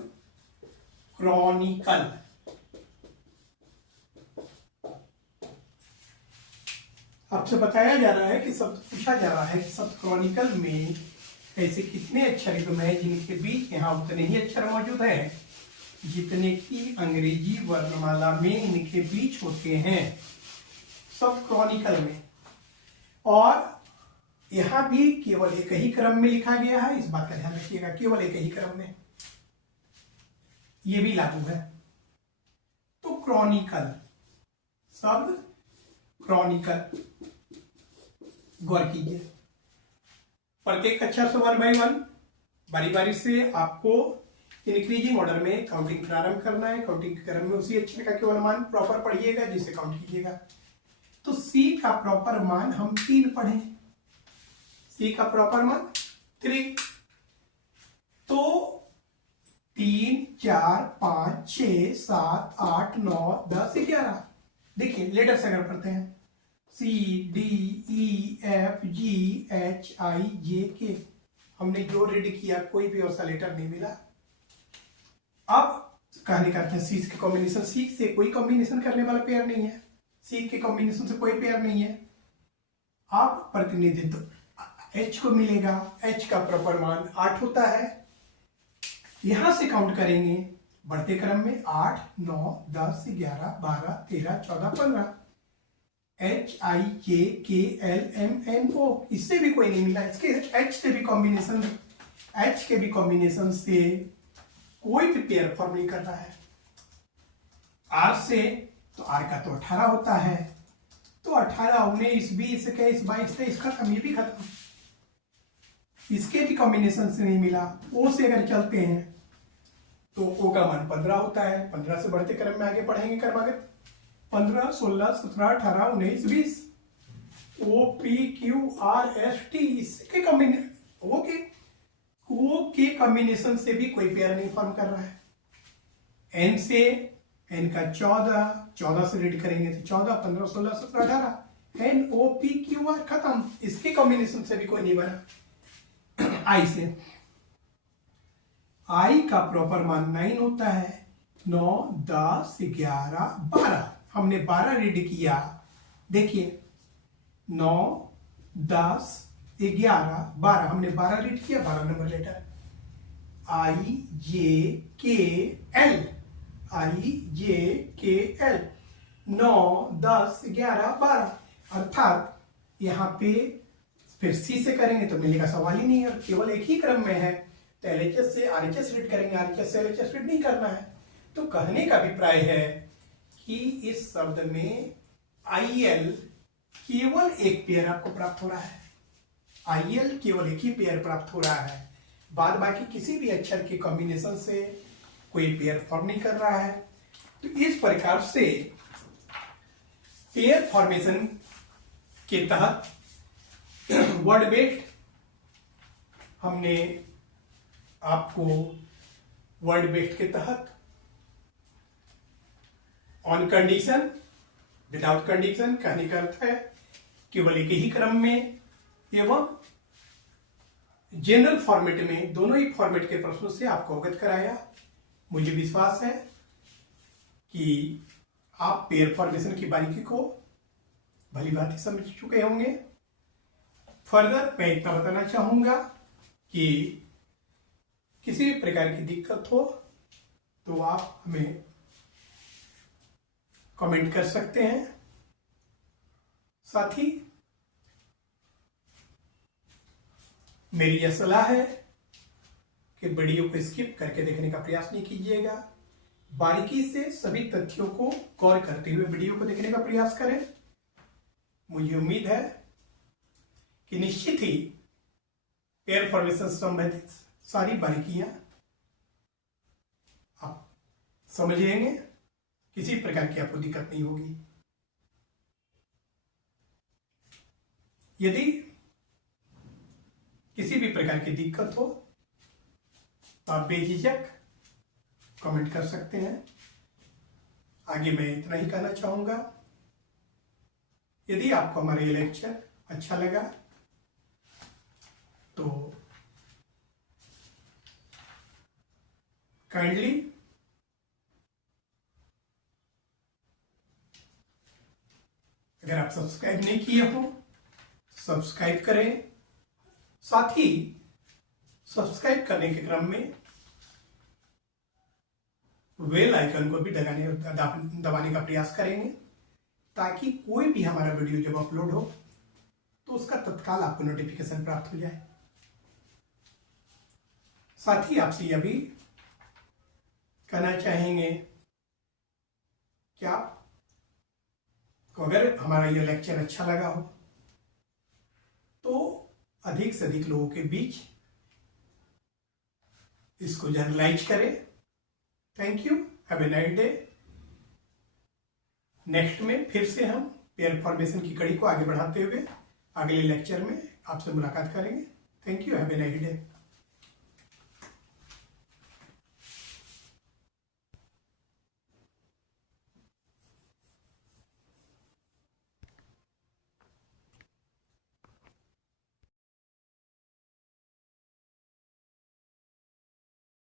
क्रॉनिकल आपसे बताया जा रहा है कि शब्द पूछा जा रहा है कि शब्द क्रॉनिकल में ऐसे कितने अक्षर युग्म हैं जिनके बीच यहाँ उतने ही अक्षर मौजूद हैं जितने की अंग्रेजी वर्णमाला में इनके बीच होते हैं शब्द क्रॉनिकल में। और यहां भी केवल एक ही क्रम में लिखा गया है, इस बात का ध्यान रखिएगा, केवल एक ही क्रम में, ये भी लागू है। तो क्रॉनिकल, शब्द क्रॉनिकल, गौर कीजिए, प्रत्येक अक्षर से 1 by 1 बारी बारी से आपको इंक्रीजिंग ऑर्डर में काउंटिंग प्रारंभ करना है। काउंटिंग के क्रम में उसी अक्षर का केवल मान प्रॉपर पढ़िएगा जिसे काउंट कीजिएगा। तो सी का प्रॉपर मान हम 3 पढ़ें, सी का प्रॉपर मान 3। तो 3, 4, 5, 6, 7, 8, 9, 10, 11। देखिए लेटर से अगर पढ़ते हैं C D E F G H I J K, हमने जो रीड किया कोई भी ऐसा लेटर नहीं मिला। अब कहने का अर्थ है सी के कॉम्बिनेशन, सी से कोई कॉम्बिनेशन करने वाला पेयर नहीं है, सी के कॉम्बिनेशन से कोई पेयर नहीं है। अब प्रतिनिधित्व एच को मिलेगा, एच का प्रॉपर मान 8 होता है। यहां से काउंट करेंगे बढ़ते क्रम में 8, 9, 10, 11, 12, 13, 14, 15। एच आई जे के एल एम एन ओ, इससे भी कोई नहीं मिला। इसके एच से भी कॉम्बिनेशन, एच के भी कॉम्बिनेशन से कोई भी पेयर फॉर्म नहीं कर रहा है। आर से, तो आर का तो 18 होता है, तो 18, 19, 20, 21, 22, 23 खत्म, ये भी खत्म। इसके भी कॉम्बिनेशन से नहीं मिला। ओ से अगर चलते हैं तो ओ का मान 15 होता है। 15 से बढ़ते क्रम में आगे पढ़ेंगे क्रमागत 15, 16, 17, 18, 19, 20। O P Q R S T, इसके कॉम्बिनेशन, ओ के कॉम्बिनेशन से भी कोई पेयर नहीं फॉर्म कर रहा है। एन से, एन का 14, 14 से रीड करेंगे तो 14, 15, 16, 17, 18। N O P Q R खत्म, इसके कॉम्बिनेशन से भी कोई नहीं बना। आई से, आई का प्रॉपर मान 9 होता है। 9, 10, 11, 12, हमने 12 रीड किया। देखिए 9, 10, 11, 12, हमने 12 रीड किया, 12 नंबर लेटर। आई जे के एल, आई जे के एल, 9, 10, 11, 12, अर्थात यहाँ पे फिर सी से करेंगे तो मिलने का सवाल ही नहीं है, केवल एक ही क्रम में है। तो एलएचएस से आरएचएस रीड करेंगे, आरएचएस से एलएचएस रीड नहीं करना है। तो कहने का अभिप्राय है कि इस शब्द में आईएल केवल एक पेयर आपको प्राप्त हो रहा है। आईएल केवल एक ही पेयर प्राप्त हो रहा है, बाद बाकी किसी भी अक्षर के कॉम्बिनेशन से कोई पेयर फॉर्म नहीं कर रहा है। तो इस प्रकार से पेयर फॉर्मेशन के तहत वर्ड बेट हमने आपको वर्ड बेट के तहत ऑन कंडीशन, विदाउट कंडीशन, कहने का अर्थ है केवल एक ही क्रम में एवं जनरल फॉर्मेट में दोनों ही फॉर्मेट के प्रश्नों से आपको अवगत कराया। मुझे विश्वास है कि आप पेयर फॉर्मेशन की बारीकी को भली भांति समझ चुके होंगे। फर्दर मैं इतना बताना चाहूंगा कि किसी भी प्रकार की दिक्कत हो तो आप हमें कमेंट कर सकते हैं। साथ ही मेरी यह सलाह है कि वीडियो को स्किप करके देखने का प्रयास नहीं कीजिएगा। बारीकी से सभी तथ्यों को गौर करते हुए वीडियो को देखने का प्रयास करें। मुझे उम्मीद है कि निश्चित ही पेयर फॉर्मेशन से संबंधित सारी बारीकियां आप समझ लेंगे, किसी प्रकार की आपको दिक्कत नहीं होगी। यदि किसी भी प्रकार की दिक्कत हो तो आप बेझिझक कमेंट कर सकते हैं। आगे मैं इतना ही कहना चाहूंगा, यदि आपको हमारा ये लेक्चर अच्छा लगा तो काइंडली अगर आप सब्सक्राइब नहीं किए हो सब्सक्राइब करें। साथ ही सब्सक्राइब करने के क्रम में बेल आइकन को भी दबाने का प्रयास करेंगे ताकि कोई भी हमारा वीडियो जब अपलोड हो तो उसका तत्काल आपको नोटिफिकेशन प्राप्त हो जाए। साथ ही आपसे यह भी कहना चाहेंगे कि आपको अगर हमारा यह लेक्चर अच्छा लगा हो तो अधिक से अधिक लोगों के बीच इसको जनरलाइज करें। Thank you, have a nice day. Next में फिर से हम पेयर फॉर्मेशन की कड़ी को आगे बढ़ाते हुए अगले लेक्चर में आपसे मुलाकात करेंगे। Thank you, have a nice day.